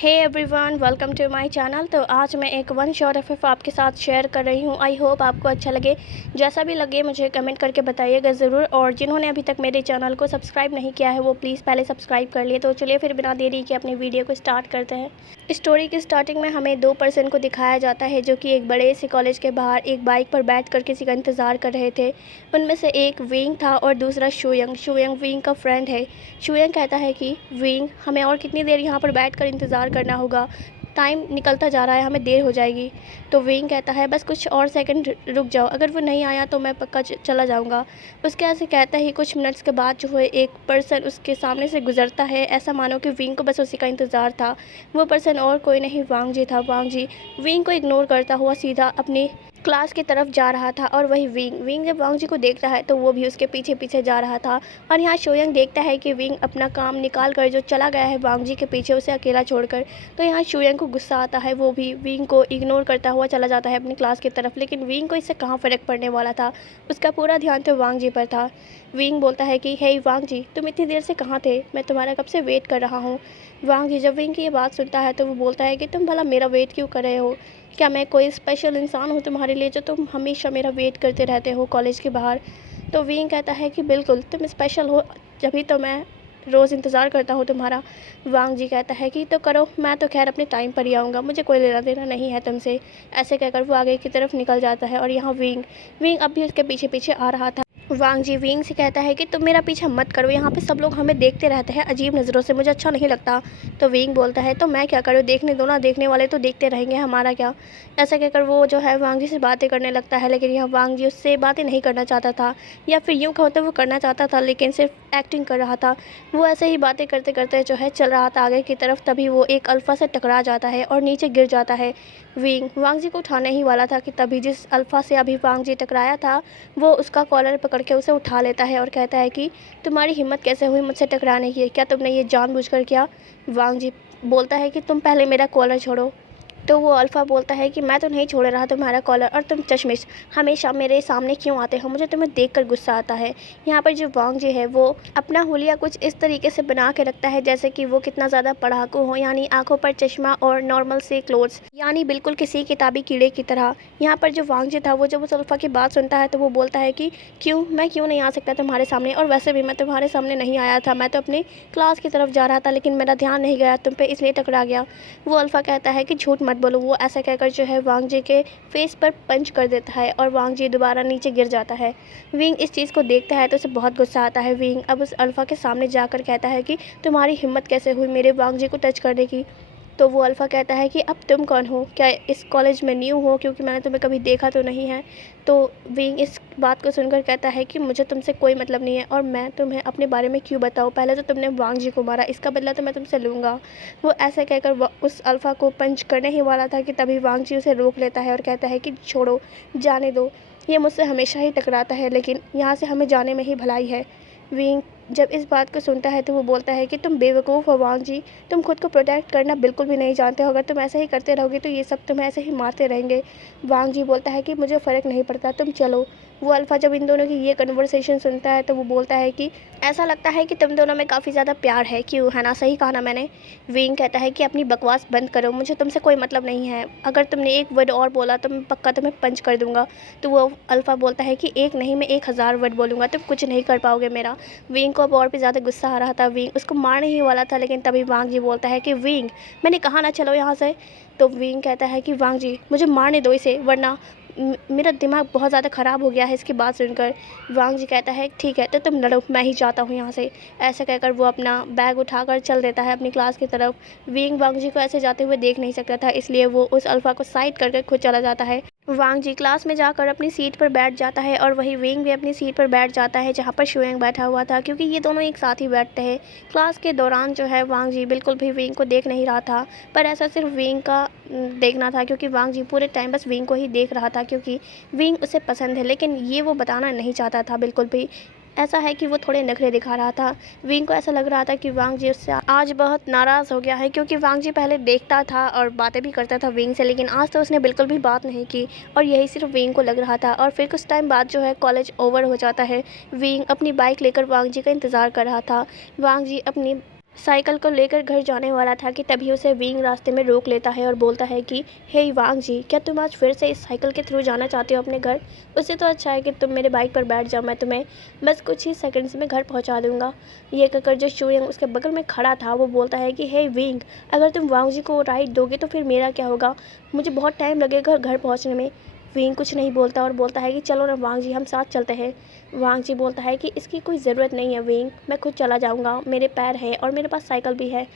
Hey everyone, welcome to my channel. तो आज मैं एक वन शॉट एफ आपके साथ शेयर कर रही हूँ। आई होप आपको अच्छा लगे। जैसा भी लगे मुझे कमेंट करके बताइएगा ज़रूर। और जिन्होंने अभी तक मेरे चैनल को सब्सक्राइब नहीं किया है वो प्लीज़ पहले सब्सक्राइब कर लिए। तो चलिए फिर बिना देरी के अपनी वीडियो को स्टार्ट करते हैं। स्टोरी की स्टार्टिंग में हमें दो पर्सन को दिखाया जाता है जो कि एक बड़े से कॉलेज के बाहर एक बाइक पर बैठ कर किसी का इंतज़ार कर रहे थे। उनमें से एक विंग था और दूसरा शुयंग। शुयंग विंग का फ्रेंड है। शुयंग कहता है कि विंग, हमें और कितनी देर यहाँ पर बैठ कर इंतज़ार करना होगा, टाइम निकलता जा रहा है, हमें देर हो जाएगी। तो विंग कहता है बस कुछ और सेकंड रुक जाओ, अगर वो नहीं आया तो मैं पक्का चला जाऊंगा। उसके ऐसे कहता ही कुछ मिनट्स के बाद जो है एक पर्सन उसके सामने से गुजरता है। ऐसा मानो कि विंग को बस उसी का इंतज़ार था। वो पर्सन और कोई नहीं वांग जी था। वांग जी विंग को इग्नोर करता हुआ सीधा अपनी क्लास की तरफ जा रहा था। और वही विंग जब वांग जी को देखता है तो वो भी उसके पीछे पीछे जा रहा था। और यहाँ शोयंग देखता है कि विंग अपना काम निकाल कर जो चला गया है वांग जी के पीछे, उसे अकेला छोड़कर। तो यहाँ शोयंग को गुस्सा आता है। वो भी विंग को इग्नोर करता हुआ चला जाता है अपनी क्लास की तरफ। लेकिन विंग को इससे कहाँ फ़र्क पड़ने वाला था, उसका पूरा ध्यान तो वांग जी पर था। विंग बोलता है कि हे वांग जी, तुम इतनी देर से कहाँ थे, मैं तुम्हारा कब से वेट कर रहा हूँ। वांग जी जब विंग की ये बात सुनता है तो वो बोलता है कि तुम भला मेरा वेट क्यों कर रहे हो, क्या मैं कोई स्पेशल इंसान हूँ तुम्हारे लिए जो तुम हमेशा मेरा वेट करते रहते हो कॉलेज के बाहर। तो विंग कहता है कि बिल्कुल तुम स्पेशल हो, जभी तो मैं रोज़ इंतज़ार करता हूँ तुम्हारा। वांग जी कहता है कि तो करो, मैं तो खैर अपने टाइम पर ही आऊँगा, मुझे कोई लेना देना नहीं है तुमसे। ऐसे कहकर वो आगे की तरफ निकल जाता है। और यहाँ विंग अब भी उसके पीछे पीछे आ रहा था। वांग जी विंग से कहता है कि तुम मेरा पीछा मत करो, यहाँ पे सब लोग हमें देखते रहते हैं अजीब नज़रों से, मुझे अच्छा नहीं लगता। तो विंग बोलता है तो मैं क्या करूँ, देखने दो ना, देखने वाले तो देखते रहेंगे, हमारा क्या। ऐसा कहकर वो जो है वांग जी से बातें करने लगता है। लेकिन यहाँ वांग जी उससे बातें नहीं करना चाहता था, या फिर यूँ कहो तो वो करना चाहता था लेकिन सिर्फ एक्टिंग कर रहा था। वो ऐसे ही बातें करते करते जो है चल रहा था आगे की तरफ। तभी वो एक अल्फ़ा से टकरा जाता है और नीचे गिर जाता है। विंग वांग जी को उठाने ही वाला था कि तभी जिस अल्फ़ा से अभी वांग जी टकराया था वो उसका कॉलर पकड़ के उसे उठा लेता है और कहता है कि तुम्हारी हिम्मत कैसे हुई मुझसे टकराने की, क्या तुमने ये जानबूझकर किया। वांग जी बोलता है कि तुम पहले मेरा कॉलर छोड़ो। तो वो अल्फ़ा बोलता है कि मैं तो नहीं छोड़ रहा तुम्हारा कॉलर, और तुम चश्मिश हमेशा मेरे सामने क्यों आते हो, मुझे तुम्हें देखकर गुस्सा आता है। यहाँ पर जो वांग जी है वो अपना हुलिया कुछ इस तरीके से बना के रखता है जैसे कि वो कितना ज़्यादा पढ़ाकू हो, यानी आंखों पर चश्मा और नॉर्मल से क्लोथ्स, यानी बिल्कुल किसी किताबी कीड़े की तरह। यहाँ पर जो वांग जी था वो जब उस अल्फ़ा की बात सुनता है तो वो बोलता है कि मैं क्यों नहीं आ सकता तुम्हारे सामने, और वैसे भी मैं तुम्हारे सामने नहीं आया था, मैं तो अपनी क्लास की तरफ जा रहा था लेकिन मेरा ध्यान नहीं गया तुम पे, इसलिए टकरा गया। वो अल्फ़ा कहता है कि झूठ मत बोलो। वो ऐसा कहकर जो है वांग जी के फेस पर पंच कर देता है और वांग जी दोबारा नीचे गिर जाता है। विंग इस चीज़ को देखता है तो उसे बहुत गुस्सा आता है। विंग अब उस अल्फ़ा के सामने जाकर कहता है कि तुम्हारी हिम्मत कैसे हुई मेरे वांग जी को टच करने की। तो वो अल्फ़ा कहता है कि अब तुम कौन हो, क्या इस कॉलेज में न्यू हो, क्योंकि मैंने तुम्हें कभी देखा तो नहीं है। तो विंग इस बात को सुनकर कहता है कि मुझे तुमसे कोई मतलब नहीं है और मैं तुम्हें अपने बारे में क्यों बताऊँ, पहले तो तुमने वांग जी को मारा, इसका बदला तो मैं तुमसे लूँगा। वो ऐसे कहकर उस अल्फ़ा को पंच करने ही वाला था कि तभी वांग जी उसे रोक लेता है और कहता है कि छोड़ो, जाने दो, ये मुझसे हमेशा ही टकराता है लेकिन यहाँ से हमें जाने में ही भलाई है। विंग जब इस बात को सुनता है तो वो बोलता है कि तुम बेवकूफ़ हो वांग जी, तुम खुद को प्रोटेक्ट करना बिल्कुल भी नहीं जानते हो, अगर तुम ऐसे ही करते रहोगे तो ये सब तुम्हें ऐसे ही मारते रहेंगे। वांग जी बोलता है कि मुझे फ़र्क नहीं पड़ता, तुम चलो। वो अल्फ़ा जब इन दोनों की ये कन्वर्सेशन सुनता है तो वो बोलता है कि ऐसा लगता है कि तुम दोनों में काफ़ी ज़्यादा प्यार है, क्यों, है ना, सही कहा ना मैंने। विंग कहता है कि अपनी बकवास बंद करो, मुझे तुमसे कोई मतलब नहीं है, अगर तुमने एक वर्ड और बोला तो मैं पक्का तुम्हें पंच कर दूंगा। तो वो अल्फ़ा बोलता है कि एक नहीं, मैं 1000 वर्ड बोलूँगा, तुम कुछ नहीं कर पाओगे मेरा। विंग को अब और भी ज़्यादा गुस्सा आ रहा था। विंग उसको मारने ही वाला था लेकिन तभी वांग जी बोलता है कि विंग, मैंने कहा ना चलो यहाँ से। तो विंग कहता है कि वांग जी मुझे मारने दो इसे, वरना मेरा दिमाग बहुत ज़्यादा ख़राब हो गया है इसकी बात सुनकर। वांग जी कहता है ठीक है तो तुम लड़ो, मैं ही जाता हूँ यहाँ से। ऐसे कहकर वो अपना बैग उठाकर चल देता है अपनी क्लास की तरफ। विंग वांग जी को ऐसे जाते हुए देख नहीं सकता था, इसलिए वो उस अल्फ़ा को साइड करके खुद चला जाता है। वांग जी क्लास में जाकर अपनी सीट पर बैठ जाता है और वही विंग भी अपनी सीट पर बैठ जाता है जहाँ पर शुयंग बैठा हुआ था, क्योंकि ये दोनों एक साथ ही बैठते हैं। क्लास के दौरान जो है वांग जी बिल्कुल भी विंग को देख नहीं रहा था, पर ऐसा सिर्फ विंग का देखना था, क्योंकि वांग जी पूरे टाइम बस विंग को ही देख रहा था क्योंकि विंग उसे पसंद है, लेकिन ये वो बताना नहीं चाहता था बिल्कुल भी। ऐसा है कि वो थोड़े नखरे दिखा रहा था। विंग को ऐसा लग रहा था कि वांग जी उससे आज बहुत नाराज़ हो गया है, क्योंकि वांग जी पहले देखता था और बातें भी करता था विंग से, लेकिन आज तो उसने बिल्कुल भी बात नहीं की और यही सिर्फ विंग को लग रहा था। और फिर कुछ टाइम बाद जो है कॉलेज ओवर हो जाता है। विंग अपनी बाइक लेकर वांग जी का इंतज़ार कर रहा था। वांग जी अपनी साइकिल को लेकर घर जाने वाला था कि तभी उसे विंग रास्ते में रोक लेता है और बोलता है कि हे वांग जी, क्या तुम आज फिर से इस साइकिल के थ्रू जाना चाहते हो अपने घर? उससे तो अच्छा है कि तुम मेरे बाइक पर बैठ जाओ, मैं तुम्हें बस कुछ ही सेकंड्स में घर पहुंचा दूंगा। ये कहकर जो शूयंग उसके बगल में खड़ा था वो बोलता है कि हे विंग, अगर तुम वांग जी को राइड दोगे तो फिर मेरा क्या होगा? मुझे बहुत टाइम लगेगा घर पहुँचने में। विंग कुछ नहीं बोलता और बोलता है कि चलो ना वांग जी, हम साथ चलते हैं। वांग जी बोलता है कि इसकी कोई ज़रूरत नहीं है विंग, मैं खुद चला जाऊंगा, मेरे पैर हैं और मेरे पास साइकिल भी है।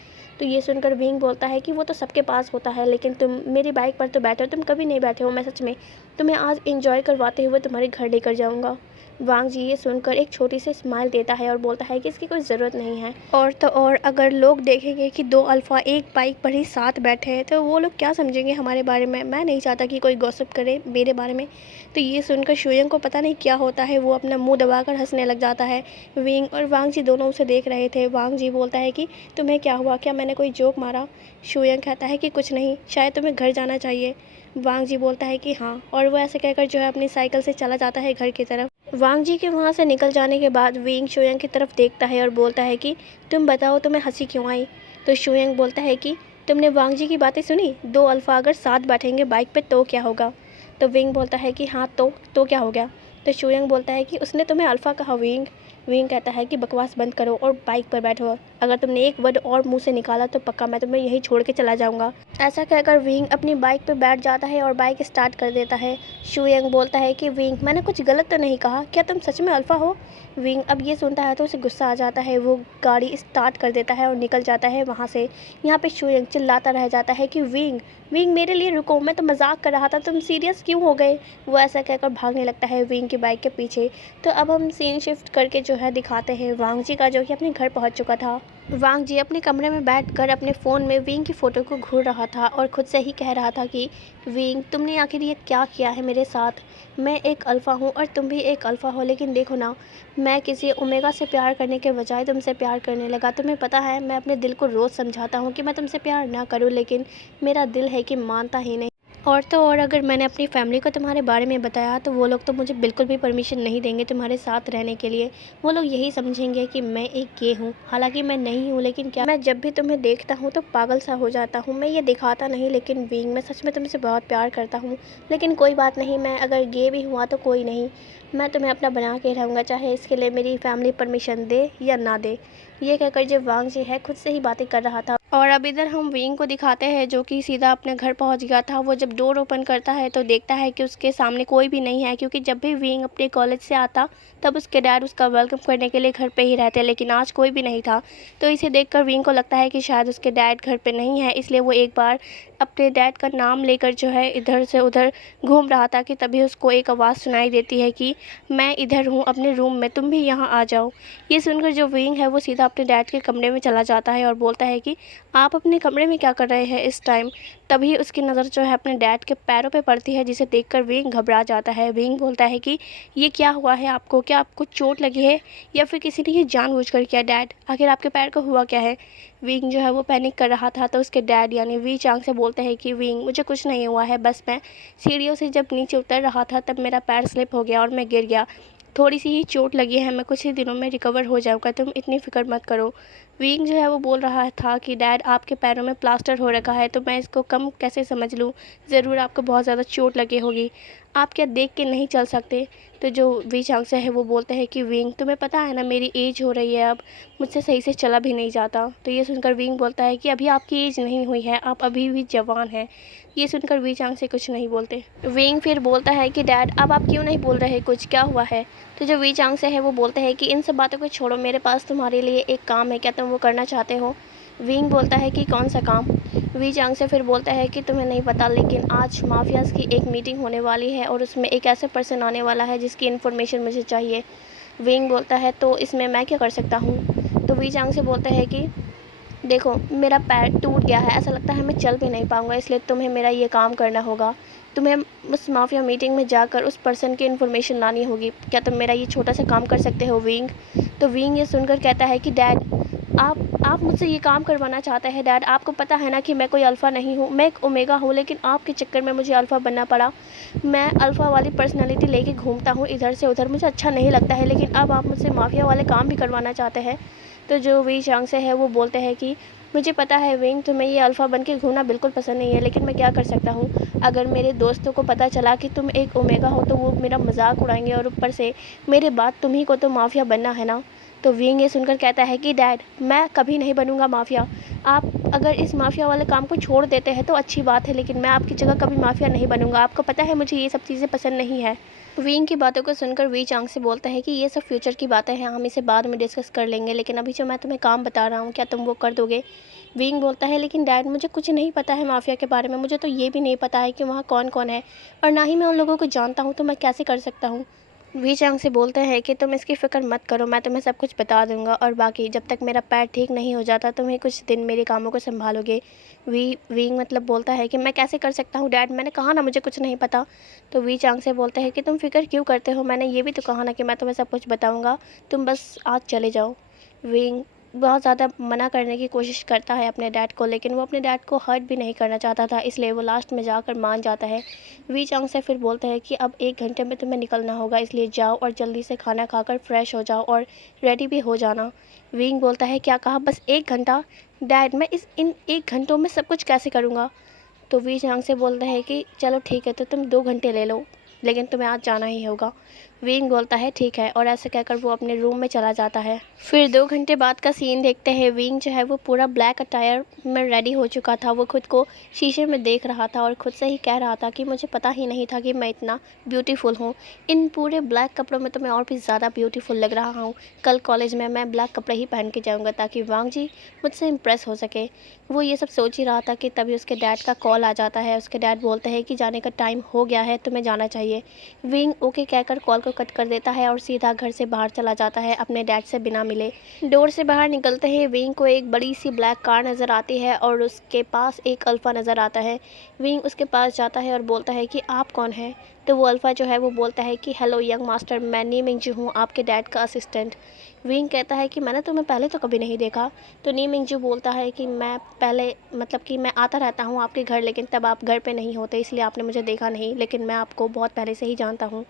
तो ये सुनकर विंग बोलता है कि वो तो सबके पास होता है, लेकिन तुम मेरी बाइक पर तो बैठे हो, तुम कभी नहीं बैठे हो। मैं सच में तुम्हें आज इंजॉय करवाते हुए तुम्हारे घर लेकर जाऊंगा। वांग जी ये सुनकर एक छोटी सी स्माइल देता है और बोलता है कि इसकी कोई ज़रूरत नहीं है। और तो और अगर लोग देखेंगे कि दो अल्फ़ा एक बाइक पर ही साथ बैठे हैं तो वो लोग क्या समझेंगे हमारे बारे में। मैं नहीं चाहता कि कोई गॉसिप करे मेरे बारे में। तो ये सुनकर शूयंग को पता नहीं क्या होता है, वो अपना मुंह दबाकर हंसने लग जाता है। विंग और वांग जी दोनों उसे देख रहे थे। वांग जी बोलता है कि तुम्हें क्या हुआ, क्या मैंने कोई जोक मारा? शूयंग कहता है कि कुछ नहीं, शायद तुम्हें घर जाना चाहिए। वांग जी बोलता है कि हाँ, और वो ऐसे कहकर जो है अपनी साइकिल से चला जाता है घर की तरफ। वांग जी के वहाँ से निकल जाने के बाद विंग शूयंग की तरफ देखता है और बोलता है कि तुम बताओ तुम्हें हंसी क्यों आई? तो शूयंग बोलता है कि तुमने वांग जी की बातें सुनी, दो अल्फ़ा अगर साथ बैठेंगे बाइक पे तो क्या होगा? तो विंग बोलता है कि हाँ, तो क्या हो गया? तो शूयंग बोलता है कि उसने तुम्हें अल्फ़ा कहा विंग। विंग कहता है कि बकवास बंद करो और बाइक पर बैठो, अगर तुमने एक वर्ड और मुंह से निकाला तो पक्का मैं तुम्हें यहीं छोड़ के चला जाऊंगा। ऐसा कहकर विंग अपनी बाइक पर बैठ जाता है और बाइक स्टार्ट कर देता है। शूयंग बोलता है कि विंग, मैंने कुछ गलत तो नहीं कहा, क्या तुम सच में अल्फ़ा हो? विंग अब ये सुनता है तो उसे गुस्सा आ जाता है। वो गाड़ी स्टार्ट कर देता है और निकल जाता है वहाँ से। यहाँ पे शूयंग चिल्लाता रह जाता है कि विंग, विंग मेरे लिए रुको, मैं तो मजाक कर रहा था, तुम सीरियस क्यों हो गए? वो ऐसा कहकर भागने लगता है विंग की बाइक के पीछे। तो अब हम सीन शिफ्ट करके जो है दिखाते हैं वांग जी का, जो कि अपने घर पहुंच चुका था। वांग जी अपने कमरे में बैठकर अपने फ़ोन में विंग की फ़ोटो को घूर रहा था और ख़ुद से ही कह रहा था कि विंग, तुमने आखिर ये क्या किया है मेरे साथ? मैं एक अल्फ़ा हूँ और तुम भी एक अल्फ़ा हो, लेकिन देखो ना, मैं किसी ओमेगा से प्यार करने के बजाय तुमसे प्यार करने लगा। तुम्हें पता है मैं अपने दिल को रोज़ समझाता हूँ कि मैं तुमसे प्यार ना करूँ, लेकिन मेरा दिल है कि मानता ही नहीं। और तो और अगर मैंने अपनी फैमिली को तुम्हारे बारे में बताया तो वो लोग तो मुझे बिल्कुल भी परमिशन नहीं देंगे तुम्हारे साथ रहने के लिए। वो लोग यही समझेंगे कि मैं एक गे हूँ, हालांकि मैं नहीं हूँ, लेकिन क्या मैं जब भी तुम्हें देखता हूँ तो पागल सा हो जाता हूँ। मैं ये दिखाता नहीं, लेकिन विंग, मैं सच में तुमसे बहुत प्यार करता हूँ। लेकिन कोई बात नहीं, मैं अगर गे भी हुआ तो कोई नहीं, मैं तुम्हें अपना बना के रहूँगा, चाहे इसके लिए मेरी फैमिली परमिशन दे या ना दे। ये कहकर जब वांग जी है खुद से ही बातें कर रहा था। और अब इधर हम विंग को दिखाते हैं जो कि सीधा अपने घर पहुंच गया था। वो जब डोर ओपन करता है तो देखता है कि उसके सामने कोई भी नहीं है, क्योंकि जब भी विंग अपने कॉलेज से आता तब उसके डैड उसका वेलकम करने के लिए घर पे ही रहते, लेकिन आज कोई भी नहीं था। तो इसे देखकर विंग को लगता है कि शायद उसके डैड घर पे नहीं है, इसलिए वो एक बार अपने डैड का नाम लेकर जो है इधर से उधर घूम रहा था कि तभी उसको एक आवाज़ सुनाई देती है कि मैं इधर हूँ अपने रूम में, तुम भी यहाँ आ जाओ। ये सुनकर जो विंग है वो सीधा अपने डैड के कमरे में चला जाता है और बोलता है कि आप अपने कमरे में क्या कर रहे हैं इस टाइम? तभी उसकी नज़र जो है अपने डैड के पैरों पे पड़ती है, जिसे देखकर विंग घबरा जाता है। विंग बोलता है कि ये क्या हुआ है आपको, क्या आपको चोट लगी है या फिर किसी ने ये जानबूझकर किया? डैड, आखिर आपके पैर को हुआ क्या है? विंग जो है वो पैनिक कर रहा था, तो उसके डैड यानी वी चांग से बोलते हैं कि विंग, मुझे कुछ नहीं हुआ है, बस मैं सीढ़ियों से जब नीचे उतर रहा था तब मेरा पैर स्लिप हो गया और मैं गिर गया, थोड़ी सी ही चोट लगी है, मैं कुछ ही दिनों में रिकवर हो जाऊंगा, तुम इतनी फिक्र मत करो। विंग जो है वो बोल रहा था कि डैड, आपके पैरों में प्लास्टर हो रखा है तो मैं इसको कम कैसे समझ लूँ, ज़रूर आपको बहुत ज़्यादा चोट लगी होगी, आप क्या देख के नहीं चल सकते? तो जो वी चांग से है वो बोलते हैं कि विंग, तुम्हें पता है ना मेरी एज हो रही है अब, मुझसे सही से चला भी नहीं जाता। तो ये सुनकर विंग बोलता है कि अभी आपकी एज नहीं हुई है, आप अभी भी जवान हैं। ये सुनकर वी चांग से कुछ नहीं बोलते। विंग फिर बोलता है कि डैड, अब आप क्यों नहीं बोल रहे, कुछ क्या हुआ है? तो जो वी चांग से है वो बोलते हैं कि इन सब बातों को छोड़ो, मेरे पास तुम्हारे लिए एक काम है, क्या तुम वो करना चाहते हो? विंग बोलता है कि कौन सा काम? वी चांग से फिर बोलता है कि तुम्हें नहीं पता, लेकिन आज माफियाज़ की एक मीटिंग होने वाली है और उसमें एक ऐसे पर्सन आने वाला है जिसकी इन्फॉर्मेशन मुझे चाहिए। विंग बोलता है तो इसमें मैं क्या कर सकता हूँ? तो वी चांग से बोलता है कि देखो, मेरा पैर टूट गया है, ऐसा लगता है मैं चल भी नहीं पाऊँगा, इसलिए तुम्हें मेरा ये काम करना होगा। तुम्हें उस माफिया मीटिंग में जाकर उस पर्सन की इन्फॉर्मेशन लानी होगी। क्या तुम मेरा ये छोटा सा काम कर सकते हो विंग? तो विंग ये सुनकर कहता है कि डैड, आप मुझसे ये काम करवाना चाहते हैं डैड। आपको पता है ना कि मैं कोई अल्फ़ा नहीं हूँ, मैं एक ओमेगा हूँ, लेकिन आपके चक्कर में मुझे अल्फ़ा बनना पड़ा। मैं अल्फ़ा वाली पर्सनैलिटी लेके घूमता हूँ इधर से उधर, मुझे अच्छा नहीं लगता है, लेकिन अब आप मुझसे माफ़िया वाले काम भी करवाना चाहते हैं। तो जो वी चांग से है वो बोलते हैं कि मुझे पता है विंग, तुम्हें ये अल्फ़ा बन के घूमना बिल्कुल पसंद नहीं है, लेकिन मैं क्या कर सकता हूँ। अगर मेरे दोस्तों को पता चला कि तुम एक ओमेगा हो तो वो मेरा मजाक उड़ाएंगे, और ऊपर से मेरे बाद तुम्ही को तो माफ़िया बनना है ना। तो विंग ये सुनकर कहता है कि डैड, मैं कभी नहीं बनूंगा माफ़िया। आप अगर इस माफ़िया वाले काम को छोड़ देते हैं तो अच्छी बात है, लेकिन मैं आपकी जगह कभी माफ़िया नहीं बनूंगा। आपको पता है मुझे ये सब चीज़ें पसंद नहीं है। विंग की बातों को सुनकर वी चांग से बोलता है कि ये सब फ्यूचर की बातें हैं, हम इसे बाद में डिस्कस कर लेंगे, लेकिन अभी जो मैं तुम्हें काम बता रहा हूँ क्या तुम वो कर दोगे। विंग बोलता है लेकिन डैड, मुझे कुछ नहीं पता है माफ़िया के बारे में, मुझे तो ये भी नहीं पता है कि वहाँ कौन कौन है, और ना ही मैं उन लोगों को जानता हूँ, तो मैं कैसे कर सकता हूँ। वी चांग से बोलते हैं कि तुम इसकी फ़िक्र मत करो, मैं तुम्हें सब कुछ बता दूंगा, और बाकी जब तक मेरा पैर ठीक नहीं हो जाता तुम्हें कुछ दिन मेरे कामों को संभालोगे। विंग मतलब बोलता है कि मैं कैसे कर सकता हूँ डैड, मैंने कहा ना मुझे कुछ नहीं पता। तो वी चांग से बोलते हैं कि तुम फिक्र क्यों करते हो, मैंने ये भी तो कहा ना कि मैं तुम्हें सब कुछ बताऊँगा, तुम बस आज चले जाओ। विंग बहुत ज़्यादा मना करने की कोशिश करता है अपने डैड को, लेकिन वो अपने डैड को हर्ट भी नहीं करना चाहता था, इसलिए वो लास्ट में जाकर मान जाता है। वी चांग से फिर बोलते हैं कि अब 1 घंटे में तुम्हें निकलना होगा, इसलिए जाओ और जल्दी से खाना खाकर फ्रेश हो जाओ और रेडी भी हो जाना। विंग बोलता है क्या कहा, बस 1 घंटा। डैड, मैं इन 1 घंटों में सब कुछ कैसे करूँगा। तो वी चांग से बोलता है कि चलो ठीक है, तो तुम 2 घंटे ले लो, लेकिन तुम्हें आज जाना ही होगा। विंग बोलता है ठीक है, और ऐसे कहकर वो अपने रूम में चला जाता है। फिर 2 घंटे बाद का सीन देखते हैं। विंग जो है वो पूरा ब्लैक अटायर में रेडी हो चुका था, वो खुद को शीशे में देख रहा था और खुद से ही कह रहा था कि मुझे पता ही नहीं था कि मैं इतना ब्यूटीफुल हूँ। इन पूरे ब्लैक कपड़ों में तो मैं और भी ज़्यादा ब्यूटीफुल लग रहा हूँ। कल कॉलेज में मैं ब्लैक कपड़े ही पहन के जाऊँगा ताकि वांग जी मुझसे इम्प्रेस हो सके। वो ये सब सोच ही रहा था कि तभी उसके डैड का कॉल आ जाता है। उसके डैड बोलते हैं कि जाने का टाइम हो गया है, तुम्हें जाना चाहिए। विंग ओके कहकर कॉल को कट कर देता है और सीधा घर से बाहर चला जाता है अपने डैड से बिना मिले। डोर से बाहर निकलते ही विंग को एक बड़ी सी ब्लैक कार नज़र आती है और उसके पास एक अल्फ़ा नज़र आता है। विंग उसके पास जाता है और बोलता है कि आप कौन हैं। तो वो अल्फ़ा जो है वो बोलता है कि हेलो यंग मास्टर, मैं नी मिंगजू हूँ, आपके डैड का असिस्टेंट। विंग कहता है कि मैंने तुम्हें पहले तो कभी नहीं देखा। तो नी मिंगजू बोलता है कि मैं पहले मतलब कि मैं आता रहता हूँ आपके घर, लेकिन तब आप घर पे नहीं होते, इसलिए आपने मुझे देखा नहीं, लेकिन मैं आपको बहुत पहले से ही जानता हूँ।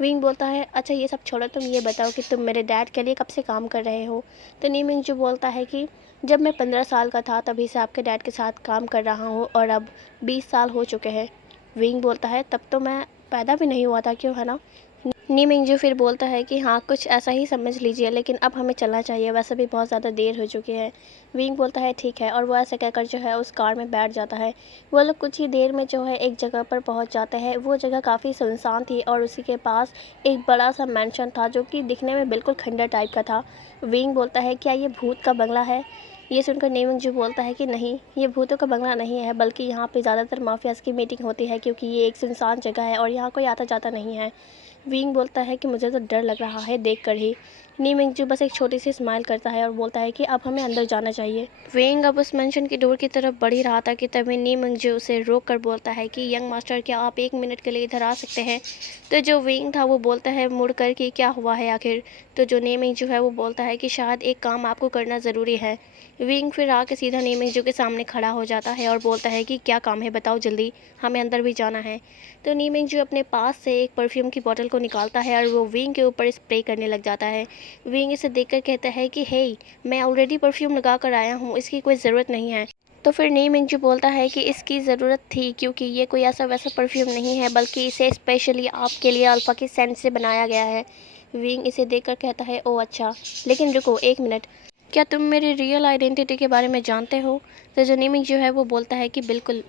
विंग बोलता है अच्छा ये सब छोड़ो, तुम ये बताओ कि तुम मेरे डैड के लिए कब से काम कर रहे हो। तो नी मिंगजू बोलता है कि जब मैं 15 साल का था तभी से आपके डैड के साथ काम कर रहा हूँ, और अब 20 साल हो चुके हैं। विंग बोलता है तब तो मैं पैदा भी नहीं हुआ था, क्यों है ना। नी मिंगजू फिर बोलता है कि हाँ कुछ ऐसा ही समझ लीजिए, लेकिन अब हमें चलना चाहिए, वैसे भी बहुत ज़्यादा देर हो चुकी है। विंग बोलता है ठीक है, और वो ऐसे कहकर जो है उस कार में बैठ जाता है। वो लोग कुछ ही देर में जो है एक जगह पर पहुंच जाते हैं। वो जगह काफ़ी सुनसान थी और उसी के पास एक बड़ा सा मैंशन था जो कि दिखने में बिल्कुल खंडर टाइप का था। विंग बोलता है क्या ये भूत का बंगला है। ये सुनकर नी मिंगजू बोलता है कि नहीं, ये भूतों का बंगला नहीं है, बल्कि यहाँ पे ज़्यादातर माफियाज़ की मीटिंग होती है, क्योंकि ये एक सुनसान जगह है और यहाँ कोई आता जाता नहीं है। विंग बोलता है कि मुझे तो डर लग रहा है देखकर ही। नी मिंगजू बस एक छोटी सी स्माइल करता है और बोलता है कि अब हमें अंदर जाना चाहिए। विंग अब उस मेंशन की डोर की तरफ बढ़ ही रहा था कि तभी नी मिंगजू उसे रोक कर बोलता है कि यंग मास्टर, क्या आप 1 मिनट के लिए इधर आ सकते हैं। तो जो विंग था वो बोलता है मुड़ कर कि क्या हुआ है आखिर। तो जो नी मिंगजू है वो बोलता है कि शायद एक काम आपको करना ज़रूरी है। विंग फिर आके सीधा नी मिंगजू के सामने खड़ा हो जाता है और बोलता है कि क्या काम है, बताओ जल्दी, हमें अंदर भी जाना है। तो नी मिंगजू अपने पास से एक परफ्यूम की बोतल को निकालता है और वो विंग के ऊपर स्प्रे करने लग जाता है। विंग इसे देखकर कहता है कि हे, मैं ऑलरेडी परफ्यूम लगा कर आया हूँ, इसकी कोई ज़रूरत नहीं है। तो फिर नी मिंगजू बोलता है कि इसकी ज़रूरत थी, क्योंकि ये कोई ऐसा वैसा परफ्यूम नहीं है, बल्कि इसे स्पेशली आपके लिए अल्फ़ा की सेंट से बनाया गया है। विंग इसे देखकर कहता है ओह अच्छा, लेकिन रुको 1 मिनट, क्या तुम मेरी रियल आइडेंटिटी के बारे में जानते हो। तो जो नी मिंगजू है वो बोलता है कि बिल्कुल।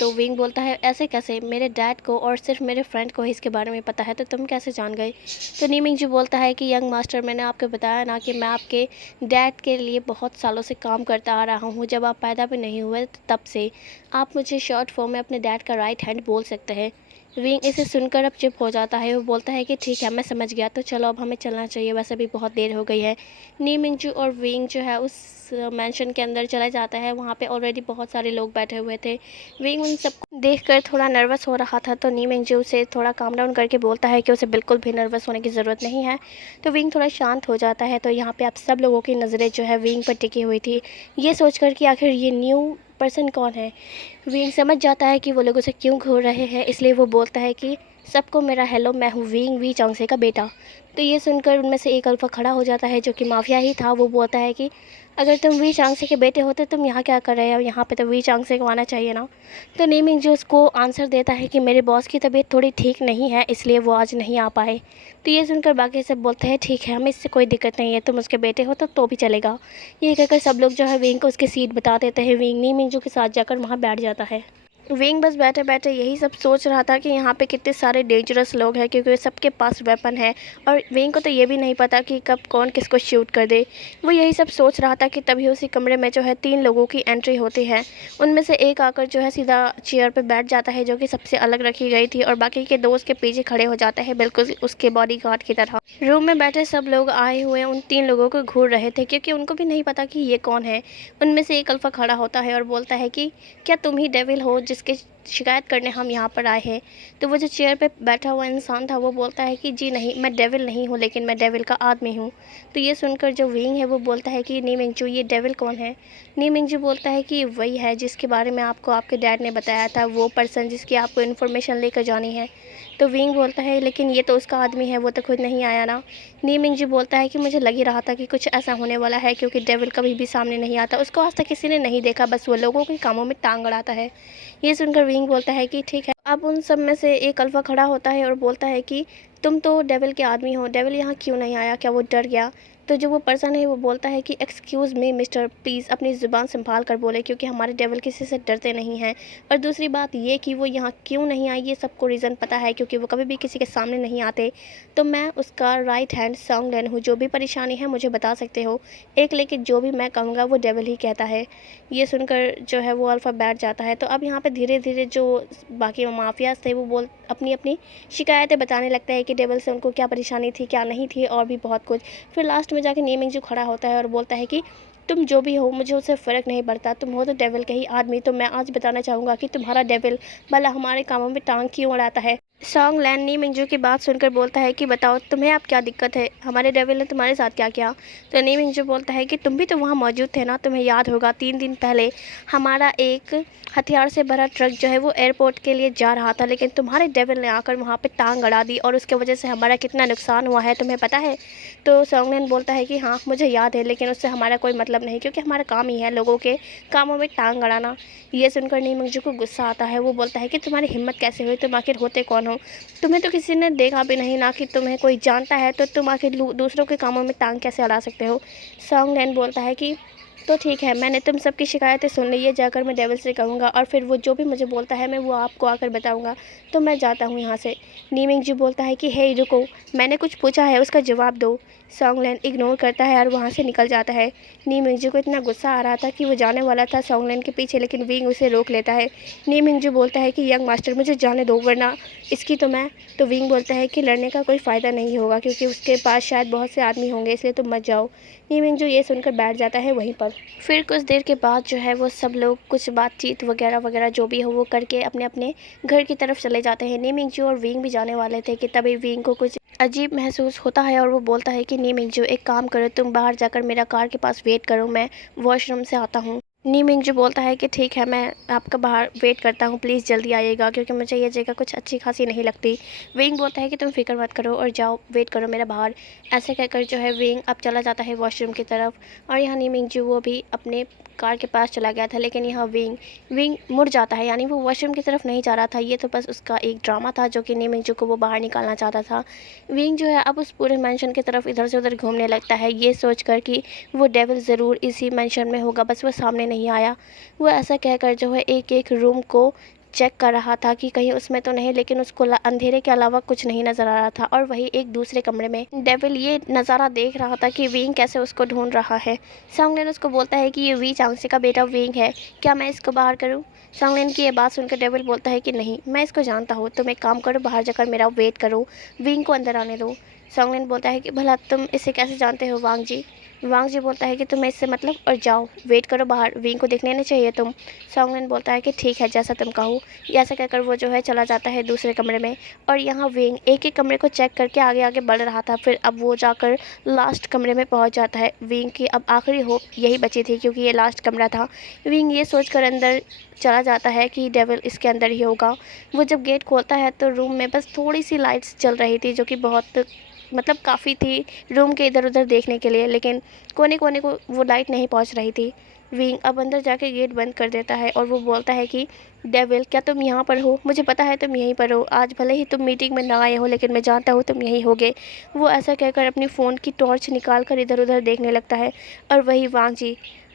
तो विंग बोलता है ऐसे कैसे, मेरे डैड को और सिर्फ मेरे फ्रेंड को ही इसके बारे में पता है, तो तुम कैसे जान गए। तो नी मिंगजू बोलता है कि यंग मास्टर, मैंने आपको बताया ना कि मैं आपके डैड के लिए बहुत सालों से काम करता आ रहा हूँ, जब आप पैदा भी नहीं हुए तब से। आप मुझे शॉर्ट फॉर्म में अपने डैड का राइट हैंड बोल सकते हैं। विंग इसे सुनकर अब चुप हो जाता है। वो बोलता है कि ठीक है, मैं समझ गया, तो चलो अब हमें चलना चाहिए, वैसे भी बहुत देर हो गई है। नी मिंजू और विंग जो है उस मेंशन के अंदर चला जाता है। वहाँ पे ऑलरेडी बहुत सारे लोग बैठे हुए थे। विंग उन सबको देखकर थोड़ा नर्वस हो रहा था, तो नी मिंजू उसे थोड़ा काम डाउन करके बोलता है कि उसे बिल्कुल भी नर्वस होने की ज़रूरत नहीं है। तो विंग थोड़ा शांत हो जाता है। तो यहाँ पे आप सब लोगों की नज़रें जो है विंग पर टिकी हुई थी, ये सोचकर कि आखिर ये न्यू पर्सन कौन है। विंग समझ जाता है कि वो लोग उसे क्यों घूर रहे हैं, इसलिए वो बोलता है कि सबको मेरा हेलो, मैं हूँ विंग वी चांगसे का बेटा। तो ये सुनकर उनमें से एक अल्फ़ा खड़ा हो जाता है, जो कि माफिया ही था। वो बोलता है कि अगर तुम वी चांगसे के बेटे होते तुम यहाँ क्या कर रहे हो, यहाँ पे तो वी चांगसे को आना चाहिए ना। तो नीमिंग जो उसको आंसर देता है कि मेरे बॉस की तबीयत थोड़ी ठीक नहीं है, इसलिए वो आज नहीं आ पाए। तो ये सुनकर बाकी सब बोलते हैं ठीक है, हमें इससे कोई दिक्कत नहीं है, तुम उसके बेटे हो तो भी चलेगा। ये कहकर सब लोग जो है विंग को उसकी सीट बता देते हैं। विंग नीमिंग जो के साथ जाकर वहाँ बैठ जाता है। विंग बस बैठे बैठे यही सब सोच रहा था कि यहाँ पे कितने सारे डेंजरस लोग हैं, क्योंकि सबके पास वेपन है और विंग को तो ये भी नहीं पता कि कब कौन किसको शूट कर दे। वो यही सब सोच रहा था कि तभी उसी कमरे में जो है 3 लोगों की एंट्री होती है। उनमें से एक आकर जो है सीधा चेयर पे बैठ जाता है, जो कि सबसे अलग रखी गई थी, और बाकी के 2 उसके पीछे खड़े हो जाते हैं, बिल्कुल उसके बॉडीगार्ड की तरह। रूम में बैठे सब लोग आए हुए उन 3 लोगों को घूर रहे थे, क्योंकि उनको भी नहीं पता कि ये कौन है। उनमें से एक अल्फ़ा खड़ा होता है और बोलता है कि क्या तुम ही डेविल हो जिसके शिकायत करने हम यहाँ पर आए हैं। तो वो जो चेयर पे बैठा हुआ इंसान था वो बोलता है कि जी नहीं, मैं डेविल नहीं हूँ, लेकिन मैं डेविल का आदमी हूँ। तो ये सुनकर जो विंग है वो बोलता है कि नी मिंगजू, ये डेविल कौन है। नी मिंगजू बोलता है कि वही है जिसके बारे में आपको आपके डैड ने बताया था, वो पर्सन जिसकी आपको इन्फॉर्मेशन लेकर जानी है। तो विंग बोलता है लेकिन ये तो उसका आदमी है, वो तो खुद नहीं आया ना। नी मिंगजू बोलता है कि मुझे लग ही रहा था कि कुछ ऐसा होने वाला है, क्योंकि डेविल कभी भी सामने नहीं आता, उसको आज तक किसी ने नहीं देखा, बस वो लोगों के कामों में टांग अड़ाता है। ये सुनकर विंग बोलता है कि ठीक है। अब उन सब में से एक अल्फ़ा खड़ा होता है और बोलता है कि तुम तो डेविल के आदमी हो, डेविल यहाँ क्यों नहीं आया, क्या वो डर गया। तो जो वो पर्सन है वो बोलता है कि एक्सक्यूज़ मी मिस्टर, प्लीज़ अपनी ज़ुबान संभाल कर बोले, क्योंकि हमारे डेविल किसी से डरते नहीं हैं। और दूसरी बात ये कि वो यहाँ क्यों नहीं आई, ये सबको रीज़न पता है, क्योंकि वो कभी भी किसी के सामने नहीं आते। तो मैं उसका राइट हैंड सॉन्गलैन हूँ, जो भी परेशानी है मुझे बता सकते हो एक, लेकिन जो भी मैं कहूँगा वो डेविल ही कहता है। ये सुनकर जो है वो अल्फ़ा बैठ जाता है। तो अब यहाँ पे धीरे धीरे जो बाकी माफियाज थे वो अपनी अपनी शिकायतें बताने लगता है कि डेविल से उनको क्या परेशानी थी, क्या नहीं थी, और भी बहुत कुछ। फिर लास्ट में जाके नीमिंग जो खड़ा होता है और बोलता है कि तुम जो भी हो मुझे उससे फ़र्क नहीं पड़ता, तुम हो तो डेविल के ही आदमी। तो मैं आज बताना चाहूँगा कि तुम्हारा डेविल भला हमारे कामों में टांग क्यों अड़ाता है। सॉन्ग लैन नी मिंजू की बात सुनकर बोलता है कि बताओ तुम्हें अब क्या दिक्कत है, हमारे डेविल ने तुम्हारे साथ क्या किया। तो नी मिंजू बोलता है कि तुम भी तो वहाँ मौजूद थे ना, तुम्हें याद होगा 3 दिन पहले हमारा एक हथियार से भरा ट्रक जो है वो एयरपोर्ट के लिए जा रहा था, लेकिन तुम्हारे डेविल ने आकर वहाँ पे टांग अड़ा दी, और उसके वजह से हमारा कितना नुकसान हुआ है तुम्हें पता है। तो सॉन्ग लैन बोलता है कि हाँ मुझे याद है, लेकिन उससे हमारा कोई मतलब नहीं, क्योंकि हमारा काम ही है लोगों के कामों में टांग अड़ाना। ये सुनकर नी मिंजू को गुस्सा आता है। वो बोलता है कि तुम्हारी हिम्मत कैसे हुई, तुम आखिर होते कौन हो, तुम्हें तो किसी ने देखा भी नहीं, ना कि तुम्हें कोई जानता है, तो तुम आखिर दूसरों के कामों में टांग कैसे अड़ा सकते हो। सॉन्ग लैन बोलता है कि तो ठीक है, मैंने तुम सबकी शिकायतें सुन ली है, जाकर मैं डेविल से कहूँगा, और फिर वो जो भी मुझे बोलता है मैं वो आपको आकर बताऊँगा। तो मैं जाता हूँ यहाँ से। नी मिंग जी बोलता है कि हे रुको, मैंने कुछ पूछा है उसका जवाब दो। सॉन्ग लैन इग्नोर करता है और वहाँ से निकल जाता है। नी मिंग जी को इतना गुस्सा आ रहा था कि वो जाने वाला था सॉन्ग लैन के पीछे, लेकिन विंग उसे रोक लेता है। नी मिंग जी बोलता है कि यंग मास्टर मुझे जाने दो, वरना इसकी तो मैं। तो विंग बोलता है कि लड़ने का कोई फ़ायदा नहीं होगा, क्योंकि उसके पास शायद बहुत से आदमी होंगे, इसलिए तुम मत जाओ। नी मिंग जो ये सुनकर बैठ जाता है वहीं पर। फिर कुछ देर के बाद जो है वो सब लोग कुछ बातचीत वगैरह वगैरह जो भी हो वो करके अपने अपने घर की तरफ चले जाते हैं। नी मिंगजू और विंग भी जाने वाले थे कि तभी विंग को कुछ अजीब महसूस होता है, और वो बोलता है कि नी मिंगजू एक काम करो, तुम बाहर जाकर मेरा कार के पास वेट करो, मैं वॉशरूम से आता हूँ। नी मिंगजू बोलता है कि ठीक है, मैं आपका बाहर वेट करता हूँ, प्लीज़ जल्दी आइएगा, क्योंकि मुझे ये जगह कुछ अच्छी खासी नहीं लगती। विंग बोलता है कि तुम फिक्र मत करो और जाओ वेट करो मेरा बाहर। ऐसे कहकर जो है विंग अब चला जाता है वॉशरूम की तरफ, और यहाँ नी मिंगजू वो भी अपने कार के पास चला गया था, लेकिन यहाँ विंग विंग मुड़ जाता है, यानी वो वॉशरूम की तरफ नहीं जा रहा था। ये तो बस उसका एक ड्रामा था जो कि नी मिंगजू को वो बाहर निकालना चाहता था। विंग जो है अब उस पूरे मैंशन की तरफ इधर से उधर घूमने लगता है, ये सोचकर कि वो डेविल ज़रूर इसी मैंशन में होगा, बस वो सामने नहीं आया। वो ऐसा कहकर जो है एक एक रूम को चेक कर रहा था कि कहीं उसमें तो नहीं, लेकिन उसको अंधेरे के अलावा कुछ नहीं नज़र आ रहा था। और वही एक दूसरे कमरे में डेविल ये नज़ारा देख रहा था कि विंग कैसे उसको ढूंढ रहा है। सॉन्गलिन उसको बोलता है कि ये वी चांगसे का बेटा विंग है, क्या मैं इसको बाहर करूँ? सॉन्गलिन की ये बात सुनकर डेविल बोलता है कि नहीं, मैं इसको जानता हूँ, तुम एक काम करो, बाहर जाकर मेरा वेट करो, विंग को अंदर आने दो। सॉन्गलिन बोलता है कि भला तुम इसे कैसे जानते हो वांग जी? वांग जी बोलता है कि तुम्हें इससे मतलब, और जाओ वेट करो बाहर, विंग को देखने नहीं चाहिए तुम। सॉन्गलिन बोलता है कि ठीक है, जैसा तुम कहो। ऐसा कहकर वो जो है चला जाता है दूसरे कमरे में। और यहाँ विंग एक एक कमरे को चेक करके आगे आगे बढ़ रहा था। फिर अब वो जाकर लास्ट कमरे में पहुँच जाता है। विंग की अब आखिरी होप यही बची थी, क्योंकि ये लास्ट कमरा था। विंग ये सोच कर अंदर चला जाता है कि डेविल इसके अंदर ही होगा। वो जब गेट खोलता है तो रूम में बस थोड़ी सी लाइट्स चल रही थी, जो कि बहुत मतलब काफ़ी थी रूम के इधर उधर देखने के लिए, लेकिन कोने कोने को वो लाइट नहीं पहुंच रही थी। विंग अब अंदर जाके गेट बंद कर देता है और वो बोलता है कि डेविल, क्या तुम यहाँ पर हो? मुझे पता है तुम यहीं पर हो। आज भले ही तुम मीटिंग में ना आए हो, लेकिन मैं जानता हूँ तुम यहीं होगे। वो ऐसा कहकर अपनी फ़ोन की टॉर्च निकाल कर इधर उधर देखने लगता है। और वही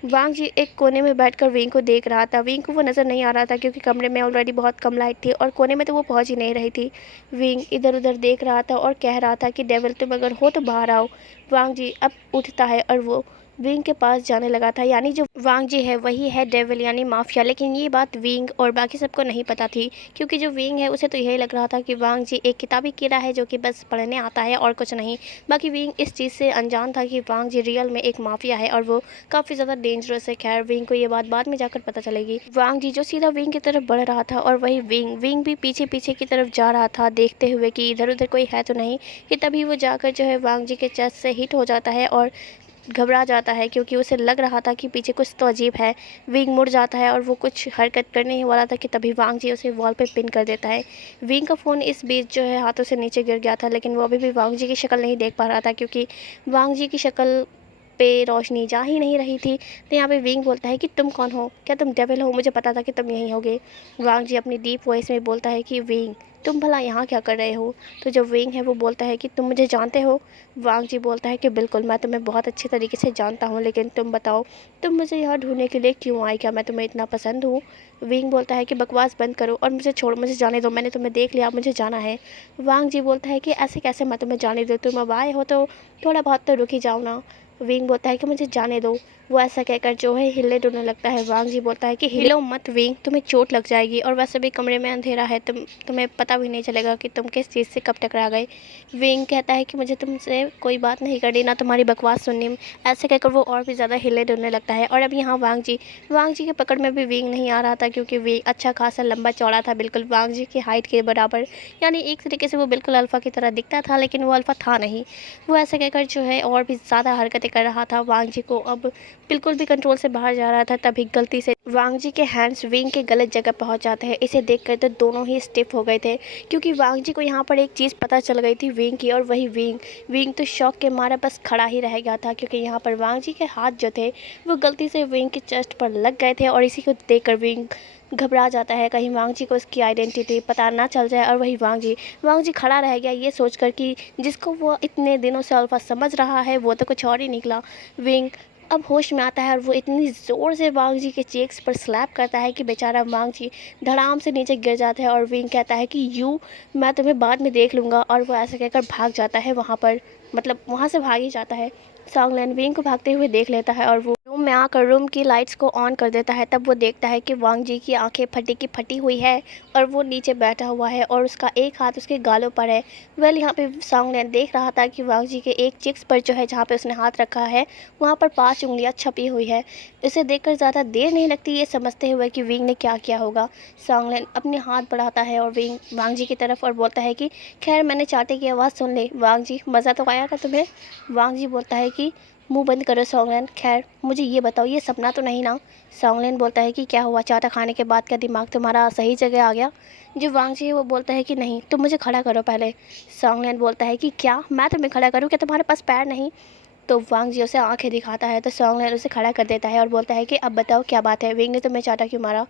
वांग जी एक कोने में बैठकर विंग को देख रहा था। विंग को वो नज़र नहीं आ रहा था, क्योंकि कमरे में ऑलरेडी बहुत कम लाइट थी और कोने में तो वो पहुंच ही नहीं रही थी। विंग इधर उधर देख रहा था और कह रहा था कि डेविल, तुम अगर हो तो बाहर आओ। वांग जी अब उठता है और वो विंग के पास जाने लगा था। यानी जो वांग जी है वही है डेविल, यानी माफिया। लेकिन ये बात विंग और बाकी सबको नहीं पता थी, क्योंकि जो विंग है उसे तो यही लग रहा था कि वांग जी एक किताबी कीड़ा है जो कि बस पढ़ने आता है और कुछ नहीं। बाकी विंग इस चीज़ से अनजान था कि वांग जी रियल में एक माफिया है और वो काफ़ी ज़्यादा डेंजरस है। खैर, विंग को ये बात बाद में जाकर पता चलेगी। वांग जी जो सीधा विंग की तरफ बढ़ रहा था और वही विंग भी पीछे पीछे की तरफ जा रहा था, देखते हुए कि इधर उधर कोई है तो नहीं। कि तभी वो जाकर जो है वांग जी के चेस्ट से हिट हो जाता है और घबरा जाता है, क्योंकि उसे लग रहा था कि पीछे कुछ तो अजीब है। विंग मुड़ जाता है और वो कुछ हरकत करने ही वाला था कि तभी वांग जी उसे वॉल पे पिन कर देता है। विंग का फ़ोन इस बीच जो है हाथों से नीचे गिर गया था, लेकिन वो अभी भी वांग जी की शक्ल नहीं देख पा रहा था, क्योंकि वांग जी की शक्ल पे रोशनी जा ही नहीं रही थी। तो यहाँ पे विंग बोलता है कि तुम कौन हो? क्या तुम डेविल हो? मुझे पता था कि तुम यहीं होगे। वांग जी अपनी डीप वॉइस में बोलता है कि विंग, तुम भला यहाँ क्या कर रहे हो? तो जो विंग है वो बोलता है कि तुम मुझे जानते हो? वांग जी बोलता है कि बिल्कुल, मैं तुम्हें बहुत अच्छे तरीके से जानता हूँ, लेकिन तुम बताओ, तुम मुझे यहाँ ढूंढने के लिए क्यों आए? क्या मैं तुम्हें इतना पसंद हूँ? विंग बोलता है कि बकवास बंद करो और मुझे छोड़ो, मुझे जाने दो, मैंने तुम्हें देख लिया, अब मुझे जाना है। वांग जी बोलता है कि ऐसे कैसे मैं तुम्हें जाने दूँ? तुम अब आए हो तो थोड़ा बहुत तो रुक ही जाओ ना। विंग बोलता है कि मुझे जाने दो। वो ऐसा कहकर जो है हिले डुलने लगता है। वांग जी बोलता है कि हिलो मत विंग, तुम्हें चोट लग जाएगी, और वैसे भी कमरे में अंधेरा है, तुम्हें पता भी नहीं चलेगा कि तुम किस चीज़ से कब टकरा गए। विंग कहता है कि मुझे तुमसे कोई बात नहीं करनी, ना तुम्हारी बकवास सुननी। ऐसे कहकर वो और भी ज़्यादा हिले डुलने लगता है। और अब यहाँ वांग जी के पकड़ में भी विंग नहीं आ रहा था, क्योंकि विंग अच्छा खासा लंबा चौड़ा था, बिल्कुल वांग जी की हाइट के बराबर। यानी एक तरीके से वो बिल्कुल अल्फ़ा की तरह दिखता था, लेकिन वो अल्फ़ा था नहीं। वो ऐसे कहकर जो है और भी ज़्यादा हरकतें कर रहा था। वांग जी को अब बिल्कुल भी कंट्रोल से बाहर जा रहा था। तभी गलती से वांग जी के हैंड्स विंग के गलत जगह पहुंच जाते हैं। इसे देखकर तो दोनों ही स्टिफ हो गए थे, क्योंकि वांग जी को यहाँ पर एक चीज़ पता चल गई थी विंग की। और वही विंग तो शॉक के मारे बस खड़ा ही रह गया था, क्योंकि यहाँ पर वांग जी के हाथ जो थे वो गलती से विंग के चेस्ट पर लग गए थे। और इसी को देखकर विंग घबरा जाता है, कहीं वांग जी को उसकी आइडेंटिटी पता ना चल जाए। और वही वांग जी खड़ा रह गया, ये सोचकर कि जिसको वो इतने दिनों से अल्फा समझ रहा है वो तो कुछ और ही निकला। विंग अब होश में आता है और वो इतनी ज़ोर से वांग जी के चेक्स पर स्लैप करता है कि बेचारा वांग जी धड़ाम से नीचे गिर जाता है। और विंग कहता है कि मैं तुम्हें बाद में देख लूँगा। और वो ऐसे कहकर भाग जाता है वहाँ पर, मतलब वहाँ से भाग ही जाता है। सॉन्गलैन विंग को भागते हुए देख लेता है और वो रूम में आकर रूम की लाइट्स को ऑन कर देता है। तब वो देखता है कि वांग जी की आंखें फटी की फटी हुई है और वो नीचे बैठा हुआ है और उसका एक हाथ उसके गालों पर है। यहाँ पे सॉन्गलैन देख रहा था कि वांग जी के एक चिक्स पर जो है जहाँ पे उसने हाथ रखा है वहाँ पर 5 उंगलियाँ छपी हुई है। इसे देखकर ज़्यादा देर नहीं लगती ये समझते हुए कि विंग ने क्या किया होगा। सॉन्गलैन अपने हाथ बढ़ाता है और वांग जी की तरफ और बोलता है कि खैर, मैंने चाटे की आवाज़ सुन ली वांग जी, मज़ा तो आया था तुम्हें? वांग जी बोलता है कि मुंह बंद करो सॉन्गलैन, खैर मुझे ये बताओ, ये सपना तो नहीं ना? सॉन्गलैन बोलता है कि क्या हुआ, चाटा खाने के बाद क्या दिमाग तुम्हारा सही जगह आ गया? जो वांग जी है वो बोलता है कि नहीं, तुम मुझे खड़ा करो पहले। सॉन्गलैन बोलता है कि क्या मैं तुम्हें खड़ा करूँ? क्या तुम्हारे पास पैर नहीं? तो वांग जी उसे आंखें दिखाता है। तो सॉन्गलैन उसे खड़ा कर देता है और बोलता है कि अब बताओ क्या बात है, विंग ने तुम्हें चाटा क्यों मारा?